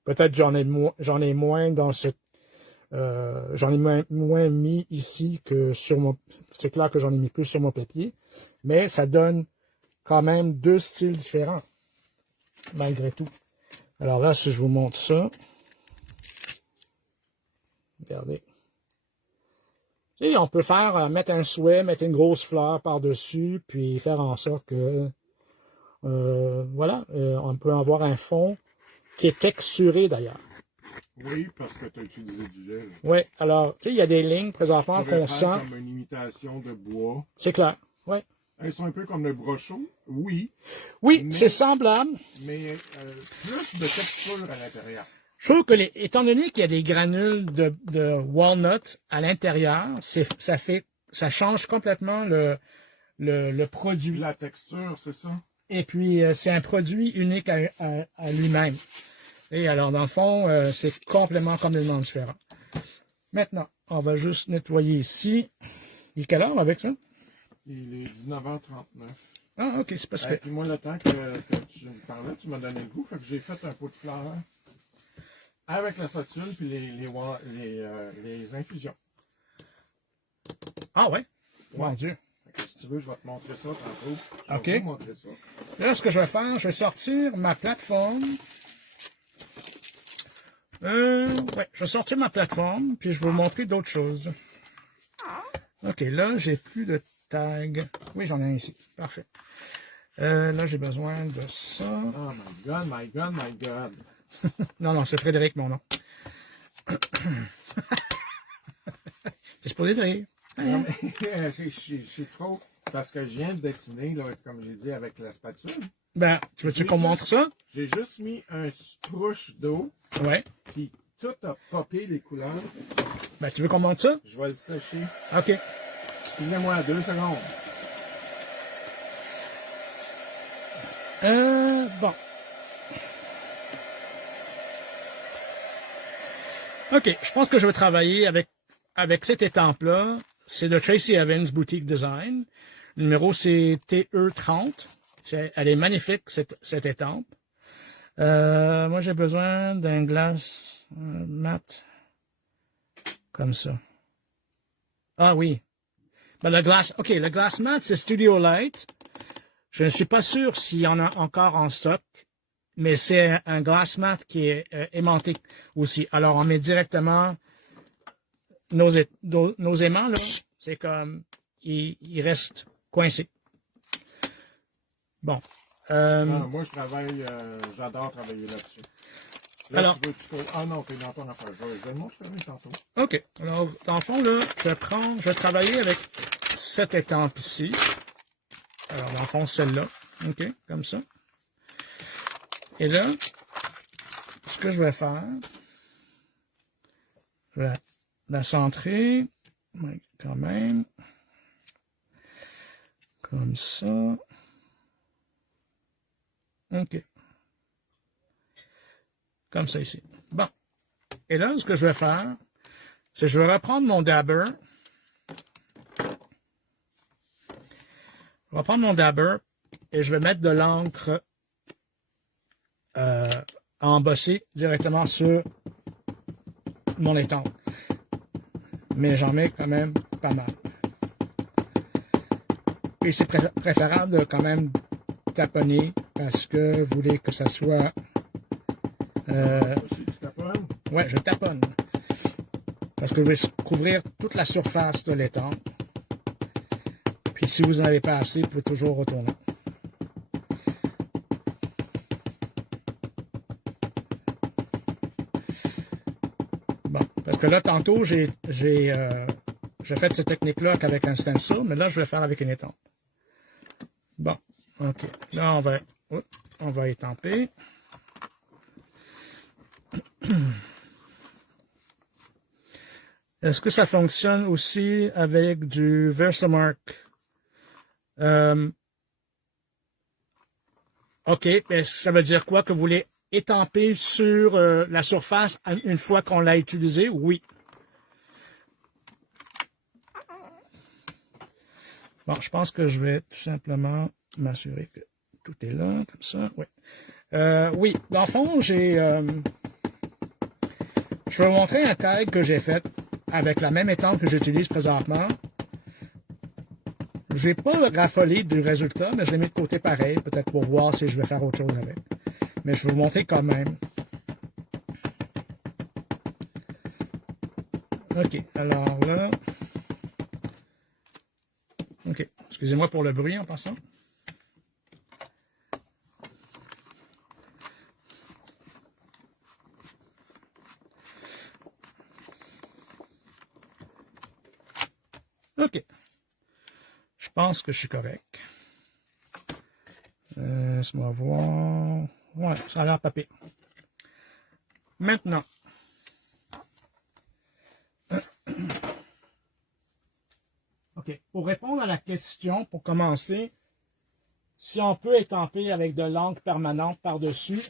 Peut-être j'en ai moins dans cette... j'en ai moins mis ici que sur mon... C'est clair que j'en ai mis plus sur mon papier. Mais ça donne quand même deux styles différents. Malgré tout. Alors là, si je vous montre ça... Regardez. Et on peut faire, mettre un souhait, mettre une grosse fleur par-dessus, puis faire en sorte que, voilà, on peut avoir un fond qui est texturé d'ailleurs. Oui, parce que tu as utilisé du gel. Oui, alors, tu sais, il y a des lignes présentement qu'on sent. Comme une imitation de bois. C'est clair, oui. Elles sont un peu comme le brochot, oui. Oui, c'est semblable. Mais plus de texture à l'intérieur. Je trouve que, étant donné qu'il y a des granules de walnut à l'intérieur, ça change complètement le produit. La texture, c'est ça. Et puis, c'est un produit unique à lui-même. Et alors, dans le fond, c'est complètement différent. Maintenant, on va juste nettoyer ici. Il est quelle heure avec ça? Il est 19h39. Ah, ok, c'est pas super. Puis moi, le temps que tu me parlais, tu m'as donné le goût. Fait que j'ai fait un pot de fleurs avec la spatule puis les infusions. Ah ouais? Mon Dieu. Fait que si tu veux, je vais te montrer ça tantôt. Ok. Je vais te montrer ça. Là, ce que je vais faire, je vais sortir ma plateforme. Ouais, je vais sortir ma plateforme, puis je vais vous montrer d'autres choses. Ok, là, j'ai plus de tag. Oui, j'en ai un ici. Parfait. Là, j'ai besoin de ça. Oh my god, my god, my god. Non, non, c'est Frédéric, mon nom. C'est supposé de rire. Non, mais je suis trop... Parce que je viens de dessiner, là, comme j'ai dit, avec la spatule. Ben, tu veux-tu qu'on montre ça? J'ai juste mis un sprush d'eau, Ouais. puis tout a popé les couleurs. Ben, tu veux qu'on montre ça? Je vais le sécher. Ok. Excusez-moi, 2 secondes. Bon. Ok, je pense que je vais travailler avec cette étampe-là. C'est de Tracy Evans Boutique Design. Le numéro, c'est TE30. Elle est magnifique, cette étampe. Moi, j'ai besoin d'un glace mat comme ça. Ah oui. Ben, le glace mat, c'est Studio Light. Je ne suis pas sûr s'il y en a encore en stock, mais c'est un glace mat qui est aimanté aussi. Alors, on met directement nos aimants, là. C'est comme, ils restent coincés. Bon. Moi, j'adore travailler là-dessus. Là, Alors, ah non, t'es dans ton affaire. Je vais le montrer tantôt. OK. Alors, dans le fond, là, je vais travailler avec cette étampe ici. Alors, dans le fond, celle-là. OK, comme ça. Et là, ce que je vais faire, je vais la centrer, quand même, comme ça. OK. Comme ça ici. Bon. Et là, ce que je vais faire, c'est que je vais reprendre mon dabber. Je vais prendre mon dabber et je vais mettre de l'encre embossée directement sur mon étampe. Mais j'en mets quand même pas mal. Et c'est préférable de quand même taponner parce que vous voulez que ça soit... Aussi, tu taponnes? Ouais, je taponne. Parce que je vais couvrir toute la surface de l'étampe. Puis si vous n'en avez pas assez, vous pouvez toujours retourner. Bon, parce que là, tantôt, j'ai fait cette technique-là qu'avec un stencil, mais là, je vais faire avec une étampe. Bon, OK. Là, on va étamper. Est-ce que ça fonctionne aussi avec du Versamark? OK, mais ça veut dire quoi? Que vous voulez étamper sur la surface une fois qu'on l'a utilisé? Oui. Bon, je pense que je vais tout simplement m'assurer que tout est là, comme ça. Oui. Oui, dans le fond, je vais vous montrer un tag que j'ai fait avec la même étampe que j'utilise présentement. Je n'ai pas raffolé du résultat, mais je l'ai mis de côté pareil, peut-être pour voir si je vais faire autre chose avec. Mais je vais vous montrer quand même. OK, alors là... OK, excusez-moi pour le bruit en passant. OK. Je pense que je suis correct. Laisse-moi voir. Ouais, ça a l'air papé. Maintenant. OK. Pour répondre à la question, pour commencer, si on peut étamper avec de l'encre permanente par-dessus,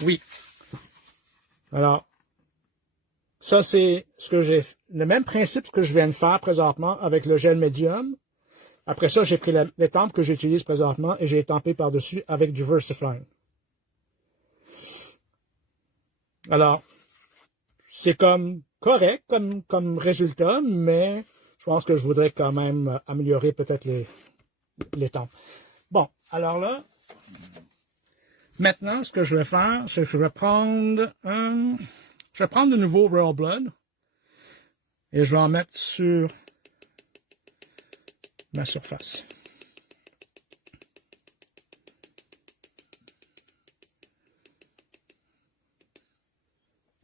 oui. Alors, Ça, c'est ce que j'ai, le même principe que je viens de faire présentement avec le gel médium. Après ça, j'ai pris l'étampe que j'utilise présentement et j'ai étampé par-dessus avec du VersaFine. Alors, c'est comme correct comme résultat, mais je pense que je voudrais quand même améliorer peut-être l'étampe. Bon, alors là, maintenant, ce que je vais faire, c'est que je vais prendre de nouveau Royal Blood et je vais en mettre sur ma surface.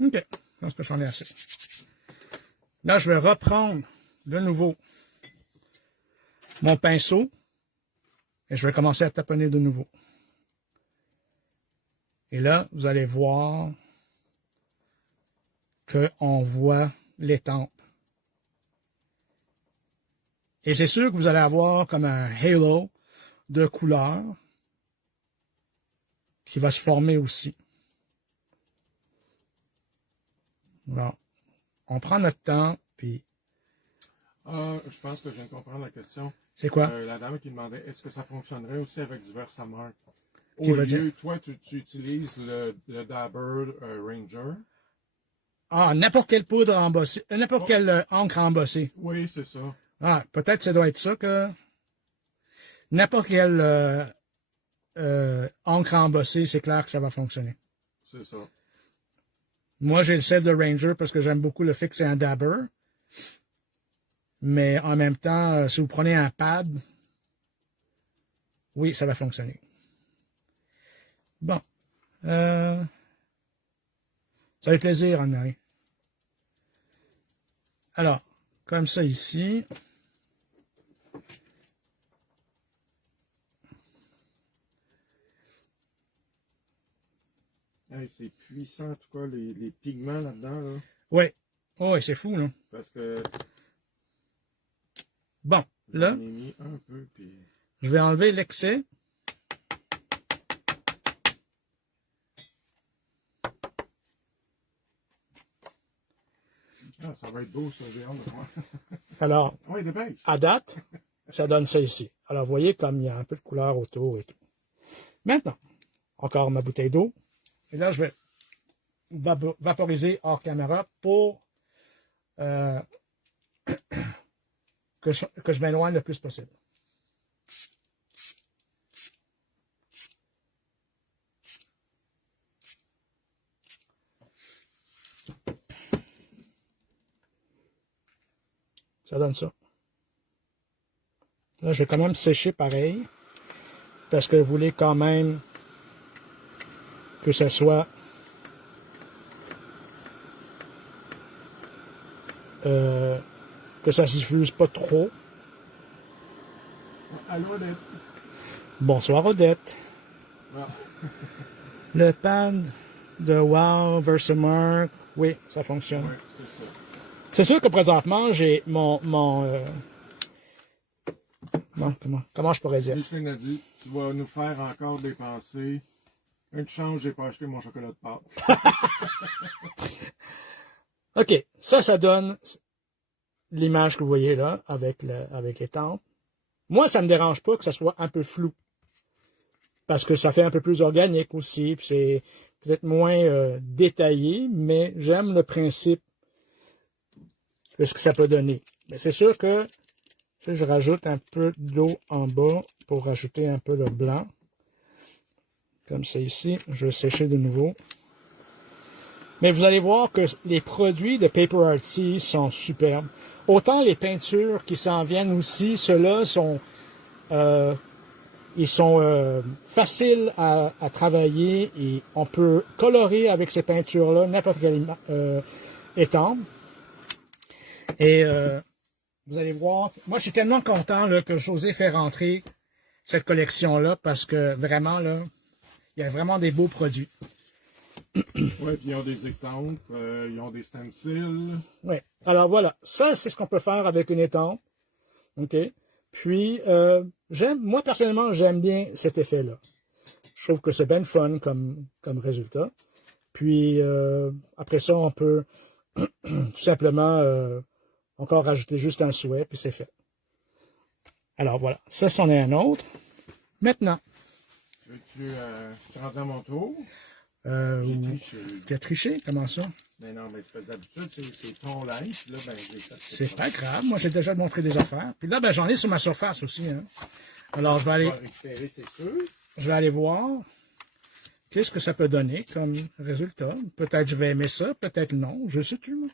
OK, je pense que j'en ai assez. Là, je vais reprendre de nouveau mon pinceau et je vais commencer à taponner de nouveau. Et là, vous allez voir qu'on voit l'étampe. Et c'est sûr que vous allez avoir comme un halo de couleur qui va se former aussi. Bon. On prend notre temps, puis... Je pense que je viens de comprendre la question. C'est quoi? La dame qui demandait, est-ce que ça fonctionnerait aussi avec du Versamark? Qui Au va lieu, dire? toi, tu utilises le Dabber Ranger. Ah, n'importe quelle poudre embossée, n'importe quelle encre embossée. Oui, c'est ça. Ah, peut-être ça doit être ça que... N'importe quelle encre embossée, c'est clair que ça va fonctionner. C'est ça. Moi, j'ai le set de Ranger parce que j'aime beaucoup le fait que c'est un dabber. Mais en même temps, si vous prenez un pad, oui, ça va fonctionner. Bon. Ça fait plaisir, Anne-Marie. Alors, comme ça ici. Hey, c'est puissant, en tout cas, les pigments là-dedans. Là, Oui. Oh, c'est fou, là. parce que Bon, j'en là, ai mis un peu, puis... je vais enlever l'excès. Ah, ça va être beau, ça, j'ai hâte de voir. Alors, Oui, dépêche. à date, ça donne ça ici. Alors, vous voyez comme il y a un peu de couleur autour et tout. Maintenant, encore ma bouteille d'eau. Et là, je vais vaporiser hors caméra pour que je m'éloigne le plus possible. Ça donne ça. Là, je vais quand même sécher pareil, parce que vous voulez quand même que ça soit que ça se diffuse pas trop. Allô, Odette. Bonsoir Odette. Ah. Le pad de Wow Versamark, oui, ça fonctionne. Ouais, c'est ça. C'est sûr que présentement, j'ai comment je pourrais dire? Micheline a dit, tu vas nous faire encore dépenser. Une chance, j'ai pas acheté mon chocolat de pâte. OK, ça donne l'image que vous voyez là, avec les tempes. Moi, ça me dérange pas que ça soit un peu flou. Parce que ça fait un peu plus organique aussi, puis c'est peut-être moins détaillé, mais j'aime le principe de ce que ça peut donner. Mais c'est sûr que si je rajoute un peu d'eau en bas pour rajouter un peu de blanc, comme ça ici, je vais sécher de nouveau. Mais vous allez voir que les produits de Paper Artsy sont superbes. Autant les peintures qui s'en viennent aussi, ceux-là sont, faciles à travailler et on peut colorer avec ces peintures-là n'importe quelle étampe. Et vous allez voir, moi je suis tellement content là, que José fait rentrer cette collection-là parce que vraiment, là, il y a vraiment des beaux produits. Oui, puis ils ont des étampes, ils ont des stencils. Oui. Alors voilà, ça c'est ce qu'on peut faire avec une étampe. OK? Puis, moi personnellement, j'aime bien cet effet-là. Je trouve que c'est bien fun comme résultat. Puis, après ça, on peut Tout simplement, encore rajouter juste un souhait, puis c'est fait. Alors voilà, ça c'en est un autre. Maintenant. Tu rentres à mon tour? J'ai triché. Tu as triché? Comment ça? Mais non, mais c'est pas d'habitude, c'est ton live, puis là, ben, j'ai fait. C'est pas grave, moi j'ai déjà montré des affaires. Puis là, ben j'en ai sur ma surface aussi. Hein. Alors je vais aller. Récupérer, c'est sûr. Je vais aller voir qu'est-ce que ça peut donner comme résultat. Peut-être je vais aimer ça, peut-être non. Je sais-tu, moi?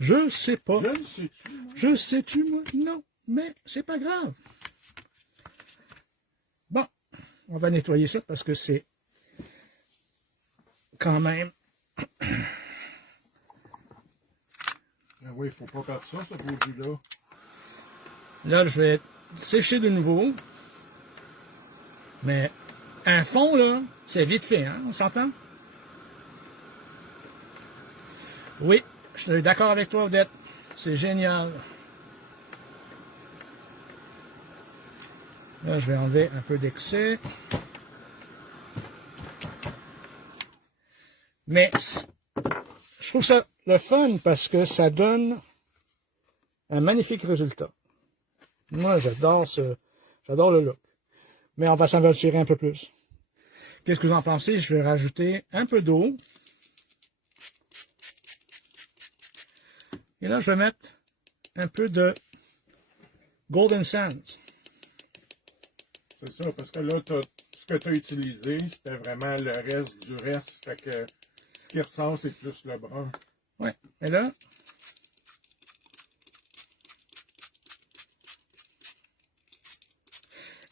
Je sais pas. Je le sais-tu, moi? Je sais-tu, moi? Non, mais c'est pas grave. Bon, on va nettoyer ça parce que c'est quand même... Oui, il faut pas perdre ça, ce produit-là. Là, je vais sécher de nouveau. Mais un fond, là, c'est vite fait, hein? On s'entend? Oui, je suis d'accord avec toi, Odette. C'est génial. Là, je vais enlever un peu d'excès. Mais je trouve ça le fun parce que ça donne un magnifique résultat. Moi, j'adore le look. Mais on va s'aventurer un peu plus. Qu'est-ce que vous en pensez? Je vais rajouter un peu d'eau. Et là, je vais mettre un peu de Golden Sands. C'est ça, parce que là, ce que tu as utilisé, c'était vraiment le reste du reste. Fait que ce qui ressort, c'est plus le brun. Ouais. Et là,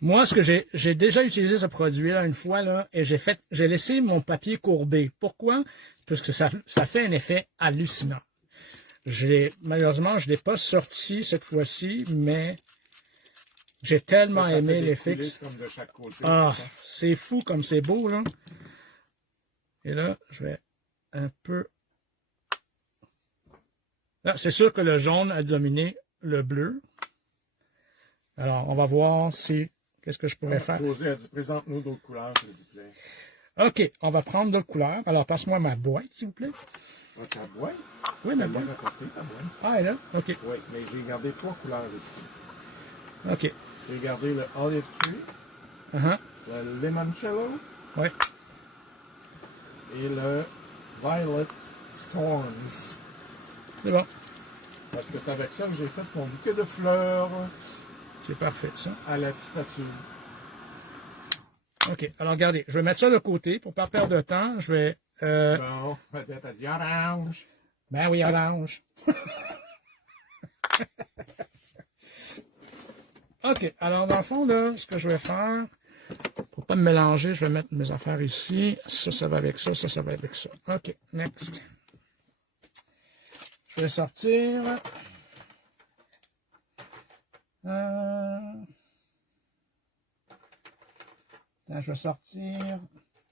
moi, ce que j'ai déjà utilisé ce produit-là une fois, là, et j'ai laissé mon papier courber. Pourquoi? Parce que ça fait un effet hallucinant. Malheureusement, je ne l'ai pas sorti cette fois-ci, mais j'ai tellement aimé l'effet. Ah, c'est fou comme c'est beau, là. Et là, je vais un peu... Là, c'est sûr que le jaune a dominé le bleu. Alors, on va voir si... Qu'est-ce que je pourrais faire? José a dit, présente-nous d'autres couleurs, s'il vous plaît. OK, on va prendre d'autres couleurs. Alors, passe-moi ma boîte, s'il vous plaît. Ta boîte? Oui, ma boîte. Ah, elle est là? OK. Oui, mais j'ai gardé 3 couleurs ici. OK. J'ai gardé le Olive Tree, le Limoncello, oui, et le Violet Storms. C'est bon. Parce que c'est avec ça que j'ai fait mon bouquet de fleurs. C'est parfait, ça. À la spatule. OK. Alors, regardez, je vais mettre ça de côté pour ne pas perdre de temps. Je vais... Bon, peut-être à dire orange. Ben oui, orange. OK. Alors, dans le fond, là, ce que je vais faire, pour ne pas me mélanger, je vais mettre mes affaires ici. Ça, ça va avec ça. Ça, ça va avec ça. OK. Next. Je vais sortir... Là, je vais sortir...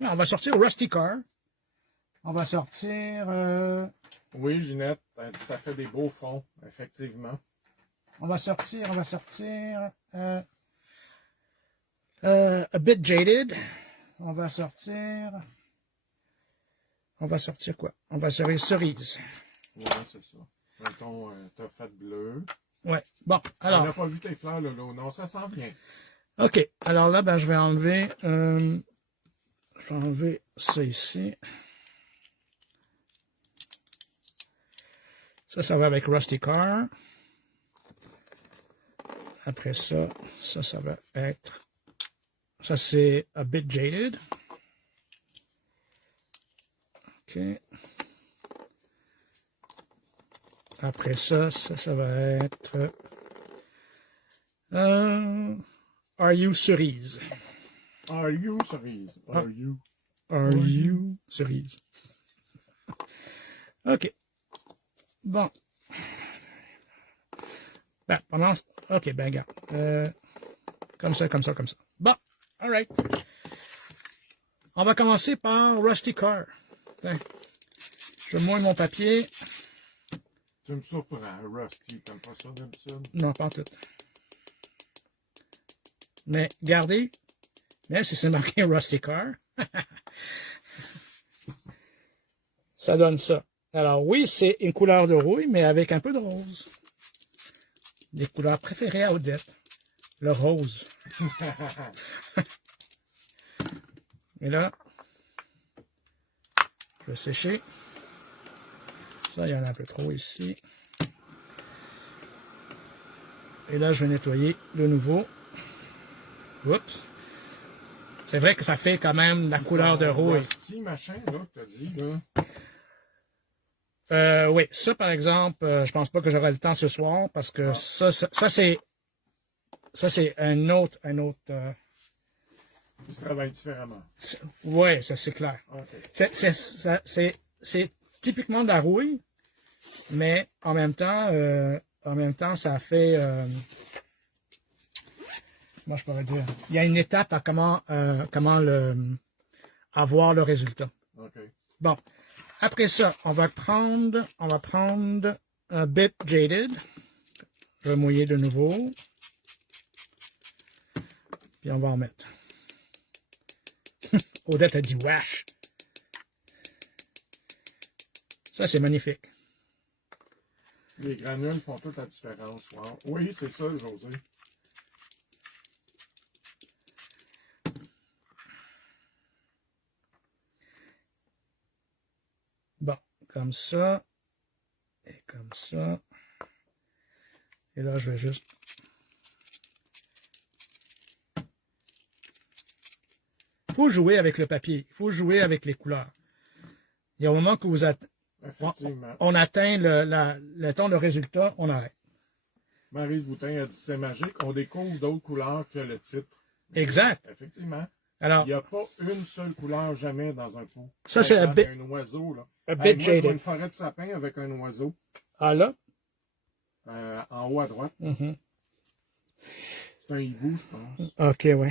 Non, on va sortir Rusty Car. On va sortir... Oui, Ginette, ça fait des beaux fonds, effectivement. On va sortir... A Bit Jaded. On va sortir quoi? On va sortir Cerise. Oui, c'est ça. Mettons, t'as fait bleu. Ouais. Bon, alors... On n'a pas vu tes fleurs, Lolo. Non, ça sent bien. OK. Alors là, ben, je vais enlever ça ici. Ça va avec Rusty Car. Après ça, ça va être... Ça, c'est A Bit Jaded. OK. Après ça va être... Are You Cerise? Are you cerise? Are you? Are you cerise? OK. Bon. Ben, pendant... OK, ben, regarde. Comme ça. Bon, all right. On va commencer par Rusty Car. Tiens. Je mouille mon papier. Tu me surprends, Rusty. T'aimes pas ça d'habitude? Non, pas en tout. Mais, regardez. Même si c'est marqué Rusty Car. Ça donne ça. Alors oui, c'est une couleur de rouille, mais avec un peu de rose. Les couleurs préférées à Odette. Le rose. Et là, je vais sécher. Ça, il y en a un peu trop ici. Et là, je vais nettoyer de nouveau. Oups. C'est vrai que ça fait quand même la couleur de rouille. Rusty, machin, là, que t'as dit, là. Oui, ça, par exemple, je pense pas que j'aurai le temps ce soir parce que ça c'est un autre, Tu travailles différemment. ouais, ça c'est clair. Okay. C'est typiquement de la rouille, mais en même temps, ça fait, comment je pourrais dire, il y a une étape à comment avoir le résultat. Okay. Bon, après ça, on va prendre un bit jaded. Je vais mouiller de nouveau. Puis on va en mettre. Odette a dit wesh. Ça, c'est magnifique. Les granules font toute la différence. Wow. Oui, c'est ça, José. Bon, comme ça. Et comme ça. Et là, je vais juste... Il faut jouer avec le papier. Il faut jouer avec les couleurs. Il y a un moment que on atteint le temps de résultat, on arrête. Maryse Boutin a dit c'est magique, on découvre d'autres couleurs que le titre. Exact. Effectivement. Alors, il n'y a pas une seule couleur jamais dans un pot. Ça, c'est un oiseau, là. A bit moi, jaded. je vois une forêt de sapin avec un oiseau. Ah là? En haut à droite. Mm-hmm. C'est un hibou, je pense. OK, oui.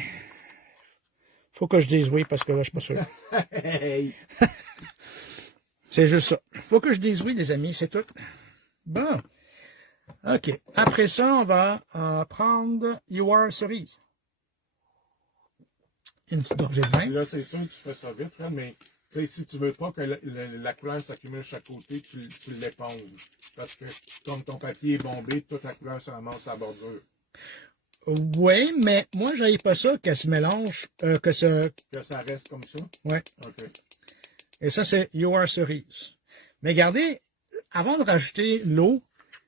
Faut que je dise oui parce que là, je suis pas sûr. Hey. C'est juste ça. Faut que je dise oui, les amis, c'est tout. Bon. OK. Après ça, on va prendre UR cerise. Une petite gorgée de vin. Là, c'est sûr que tu fais ça vite, là, mais si tu veux pas que la couleur s'accumule de chaque côté, tu l'éponges. Parce que comme ton papier est bombé, toute la couleur se ramasse à la bordure. Oui, mais moi, j'aille pas ça qu'elle se mélange, que ça reste comme ça? Oui. OK. Et ça, c'est UR cerise. Mais regardez, avant de rajouter l'eau,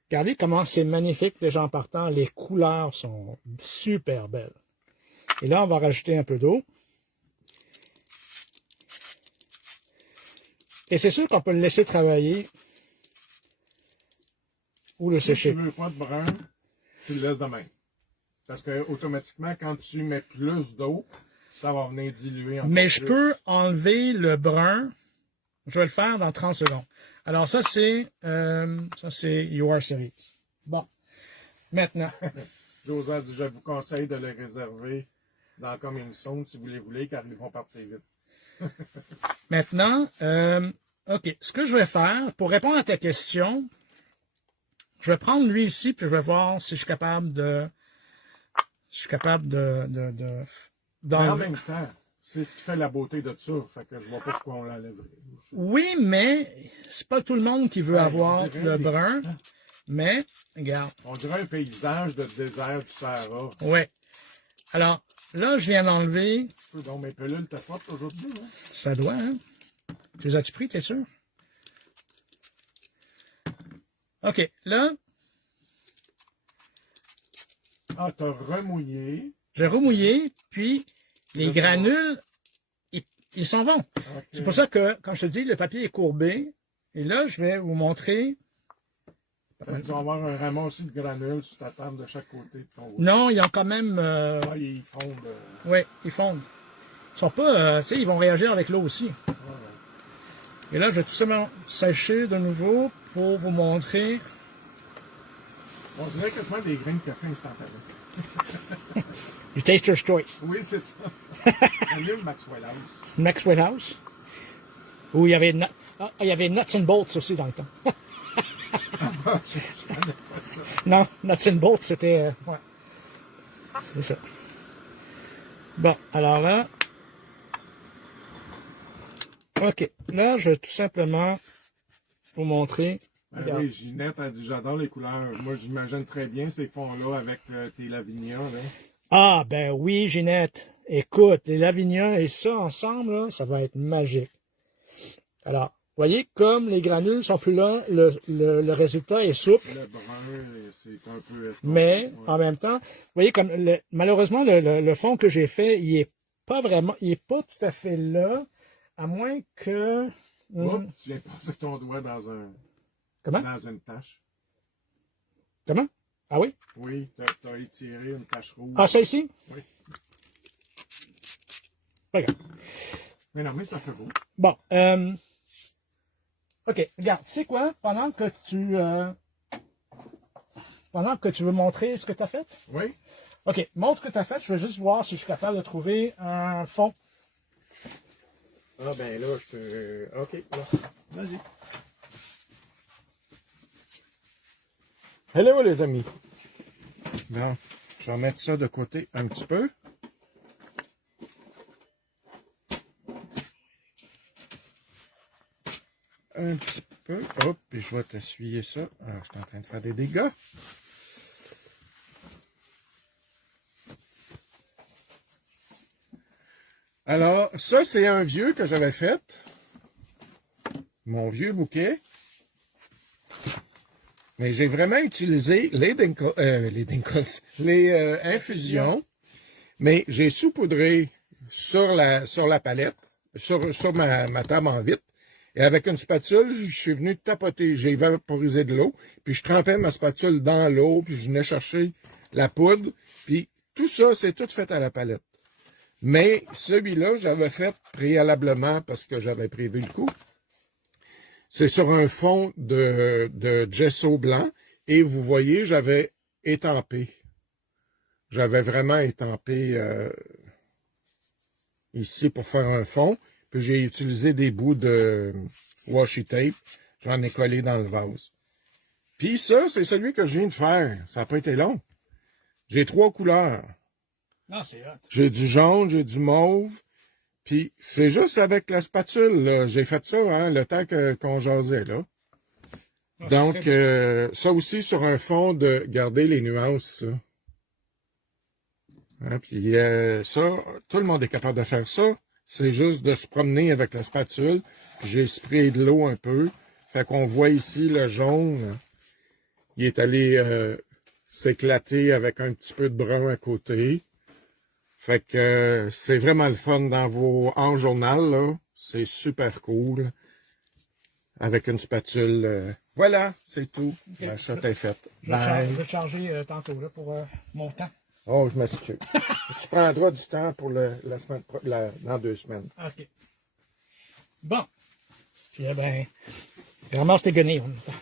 regardez comment c'est magnifique déjà en partant. Les couleurs sont super belles. Et là, on va rajouter un peu d'eau. Et c'est sûr qu'on peut le laisser travailler ou le sécher. Si tu veux pas de brun, tu le laisses de même. Parce que automatiquement, quand tu mets plus d'eau, ça va venir diluer encore. Mais je peux enlever le brun. Je vais le faire dans 30 secondes. Alors ça, c'est UR Series. Bon. Maintenant. José a dit, je vous conseille de les réserver dans Coming Soon si vous les voulez, car ils vont partir vite. Maintenant, OK. Ce que je vais faire, pour répondre à ta question, je vais prendre lui ici, puis je vais voir si je suis capable de... Mais en même temps, c'est ce qui fait la beauté de ça. Fait que je vois pas pourquoi on l'enlèverait. Oui, mais c'est pas tout le monde qui veut avoir le brun. Mais, regarde. On dirait un paysage de désert du Sahara. Oui. Alors, là, je viens d'enlever... Donc, mes pelules te fortes aujourd'hui, hein? Ça doit, hein? Tu les as-tu pris, t'es sûr? OK, là... Ah, t'as remouillé. J'ai remouillé, puis les granules, ils s'en vont. Okay. C'est pour ça que, comme je te dis, le papier est courbé. Et là, je vais vous montrer... Tu vas avoir un ramas aussi de granules sur ta table de chaque côté de ton... Non, ils ont quand même... Ah, ils fondent. Oui, ils fondent. Ils sont pas... tu sais, ils vont réagir avec l'eau aussi. Ouais. Et là, je vais tout simplement sécher de nouveau pour vous montrer... On dirait quasiment des grains de café instantanés. Du Taster's Choice. Oui, c'est ça. Allume Maxwell House. Maxwell House. Où il y avait Nuts and Bolts aussi dans le temps. Non, Nuts and Bolts, c'était... ouais. C'est ça. Bon, alors là... OK. Là, je vais tout simplement pour montrer. Regarde. Oui, Ginette a dit j'adore les couleurs. Moi, j'imagine très bien ces fonds-là avec tes Lavinia. Là. Ah, ben oui, Ginette. Écoute, les Lavinia et ça ensemble, là, ça va être magique. Alors, vous voyez, comme les granules sont plus là, le résultat est souple. Le brun, c'est un peu estompé. Mais, Ouais. en même temps, vous voyez, comme malheureusement, le fond que j'ai fait, il est pas tout à fait là, à moins que... Oups, tu viens de passer ton doigt dans Comment? dans une tache. Comment? Ah oui? Oui, t'as étiré une tache rouge. Ah, ça ici? Oui. Regarde. Mais non, mais ça fait beau. Bon, OK, regarde, c'est quoi, pendant que tu veux montrer ce que tu as fait? Oui. OK, montre ce que tu as fait, je veux juste voir si je suis capable de trouver un fond. Ah ben là, je peux... OK, là. Vas-y. Hello les amis. Bon, je vais mettre ça de côté un petit peu. Un petit peu. Hop, et je vais t'essuyer ça. Alors, je suis en train de faire des dégâts. Alors, ça, c'est un vieux que j'avais fait. Mon vieux bouquet. Mais j'ai vraiment utilisé les infusions. Mais j'ai saupoudré sur la palette, sur ma table en vitre. Et avec une spatule, je suis venu tapoter. J'ai vaporisé de l'eau. Puis je trempais ma spatule dans l'eau. Puis je venais chercher la poudre. Puis tout ça, c'est tout fait à la palette. Mais celui-là, j'avais fait préalablement parce que j'avais prévu le coup. C'est sur un fond de gesso blanc. Et vous voyez, j'avais étampé. J'avais vraiment étampé ici pour faire un fond. Puis j'ai utilisé des bouts de washi tape. J'en ai collé dans le vase. Puis ça, c'est celui que je viens de faire. Ça n'a pas été long. J'ai 3 couleurs. Non, c'est hot. J'ai du jaune, j'ai du mauve. Puis c'est juste avec la spatule, là. J'ai fait ça, hein, le temps qu'on jasait, là. Non, Donc, ça aussi sur un fond de garder les nuances, ça. Hein, puis ça, tout le monde est capable de faire ça. C'est juste de se promener avec la spatule. Puis j'ai sprayé de l'eau un peu. Fait qu'on voit ici le jaune. Il est allé s'éclater avec un petit peu de brun à côté. Fait que c'est vraiment le fun dans en journal, là. C'est super cool. Avec une spatule. Voilà, c'est tout. Okay. La shot est faite. Je vais te charger tantôt là, pour mon temps. Oh, je m'excuse. Tu prendras du temps pour la semaine dans 2 semaines. OK. Bon. Puis, ben, vraiment, c'était gagné en même temps.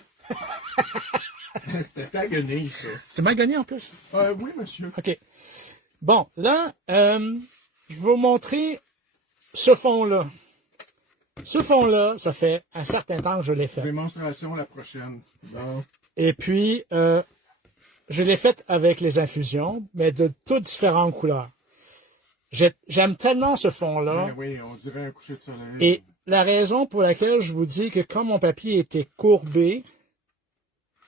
C'était ta guenille, ça. C'était mal gagné en plus? Oui, monsieur. OK. Bon, là, je vais vous montrer ce fond-là. Ce fond-là, ça fait un certain temps que je l'ai fait. Démonstration la prochaine. Bon. Et puis, je l'ai fait avec les infusions, mais de toutes différentes couleurs. J'aime tellement ce fond-là. Ben oui, on dirait un coucher de soleil. Et la raison pour laquelle je vous dis que comme mon papier était courbé,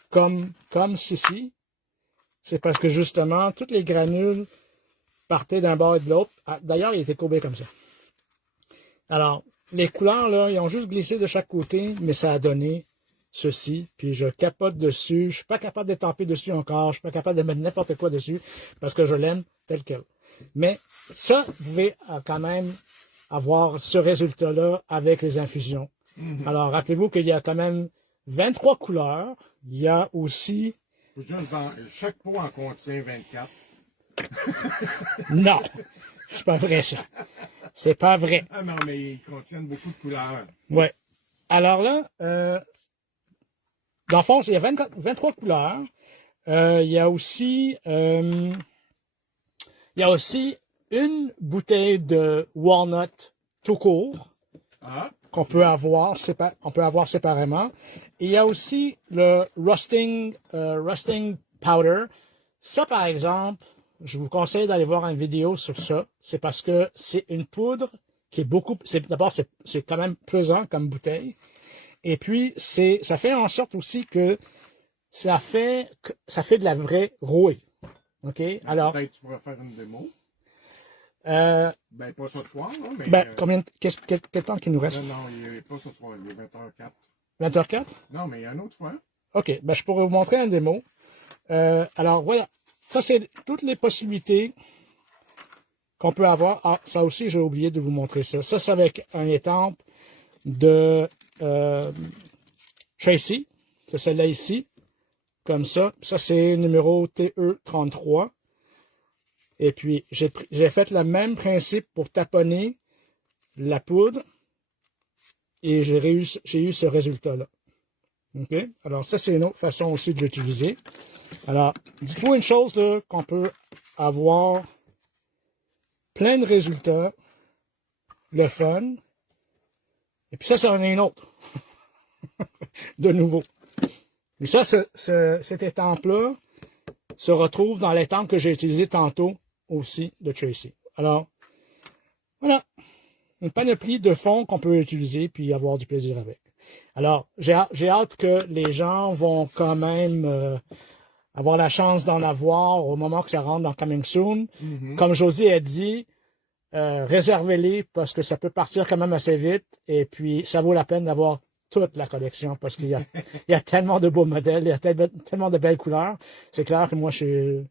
comme ceci, c'est parce que justement, toutes les granules partaient d'un bord et de l'autre. D'ailleurs, il était courbé comme ça. Alors, les couleurs, là, ils ont juste glissé de chaque côté, mais ça a donné ceci. Puis je capote dessus. Je suis pas capable d'étamper dessus encore. Je suis pas capable de mettre n'importe quoi dessus parce que je l'aime tel quel. Mais ça, vous pouvez quand même avoir ce résultat-là avec les infusions. Alors, rappelez-vous qu'il y a quand même 23 couleurs. Il y a aussi... Juste chaque pot en contient 24. Non, c'est pas vrai ça. C'est pas vrai. Ah non, mais ils contiennent beaucoup de couleurs. Ouais. Alors là, dans le fond, il y a 23 couleurs. Il y a aussi une bouteille de walnut tout court qu'on peut avoir, séparément. Et il y a aussi le rusting powder. Ça, par exemple, je vous conseille d'aller voir une vidéo sur ça. C'est parce que c'est une poudre qui est beaucoup... D'abord, c'est quand même pesant comme bouteille. Et puis, ça fait en sorte aussi que ça fait de la vraie rouille. OK? Alors. Peut-être que tu pourrais faire une démo. Ben, pas ce soir, là, mais. Ben, quel temps qu'il nous reste? Non, il n'est pas ce soir, il est 20h04. 20h04? Non, mais il y a une autre fois. OK, ben, je pourrais vous montrer un démo. Alors, voilà. Ça, c'est toutes les possibilités qu'on peut avoir. Ah, ça aussi, j'ai oublié de vous montrer ça. Ça, c'est avec un étampe de Tracy. C'est celle-là ici. Comme ça. Ça, c'est numéro TE33. Et puis, j'ai fait le même principe pour taponner la poudre. Et j'ai eu ce résultat-là. OK? Alors, ça, c'est une autre façon aussi de l'utiliser. Alors, dites-vous une chose, là, qu'on peut avoir plein de résultats, le fun. Et puis ça en est une autre. De nouveau. Et ça, cette étampe-là se retrouve dans l'étampe que j'ai utilisé tantôt aussi de Tracy. Alors, voilà. Une panoplie de fonds qu'on peut utiliser puis avoir du plaisir avec. Alors, j'ai hâte que les gens vont quand même avoir la chance d'en avoir au moment que ça rentre dans Coming Soon. Mm-hmm. Comme Josie a dit, réservez-les parce que ça peut partir quand même assez vite. Et puis, ça vaut la peine d'avoir toute la collection parce qu'il y a tellement de beaux modèles, il y a tellement de belles couleurs. C'est clair que moi, c'est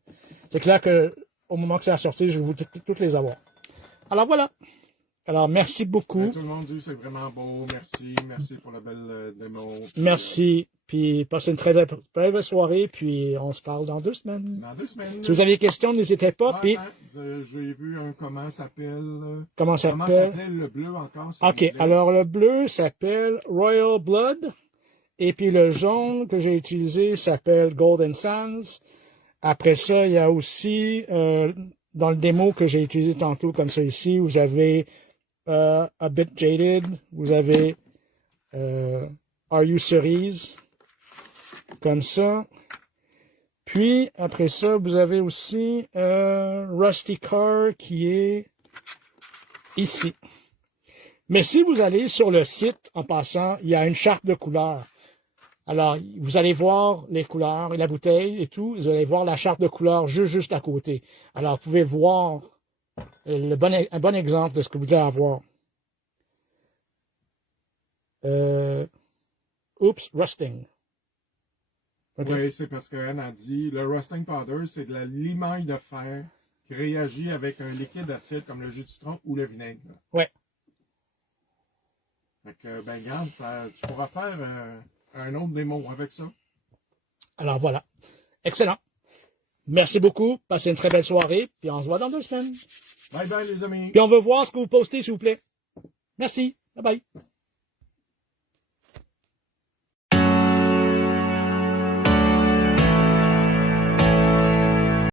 clair que au moment que ça a sorti, je vais toutes les avoir. Alors voilà. Alors, merci beaucoup. Tout le monde dit que c'est vraiment beau. Merci. Merci pour la belle démo. Puis, merci. Puis, passez une très belle soirée. Puis, on se parle dans 2 semaines. Dans 2 semaines. Si vous avez des questions, n'hésitez pas. Puis, j'ai vu un comment s'appelle. Comment s'appelle le bleu encore? OK. Alors, le bleu s'appelle Royal Blood. Et puis, le jaune que j'ai utilisé s'appelle Golden Sands. Après ça, il y a aussi, dans le démo que j'ai utilisé tantôt, comme ça ici, vous avez A Bit Jaded, vous avez Are You Cerise, comme ça. Puis, après ça, vous avez aussi Rusty Car qui est ici. Mais si vous allez sur le site, en passant, il y a une charte de couleurs. Alors, vous allez voir les couleurs et la bouteille et tout. Vous allez voir la charte de couleurs juste à côté. Alors, vous pouvez voir un bon exemple de ce que vous allez avoir. Oops, rusting. Okay. Oui, c'est parce qu'Anne a dit, le rusting powder, c'est de la limaille de fer qui réagit avec un liquide acide comme le jus de citron ou le vinaigre. Oui. Fait que, ben, regarde, tu pourras faire un autre démo avec ça. Alors, voilà. Excellent. Merci beaucoup. Passez une très belle soirée. Puis on se voit dans 2 semaines. Bye bye, les amis. Puis on veut voir ce que vous postez, s'il vous plaît. Merci. Bye bye.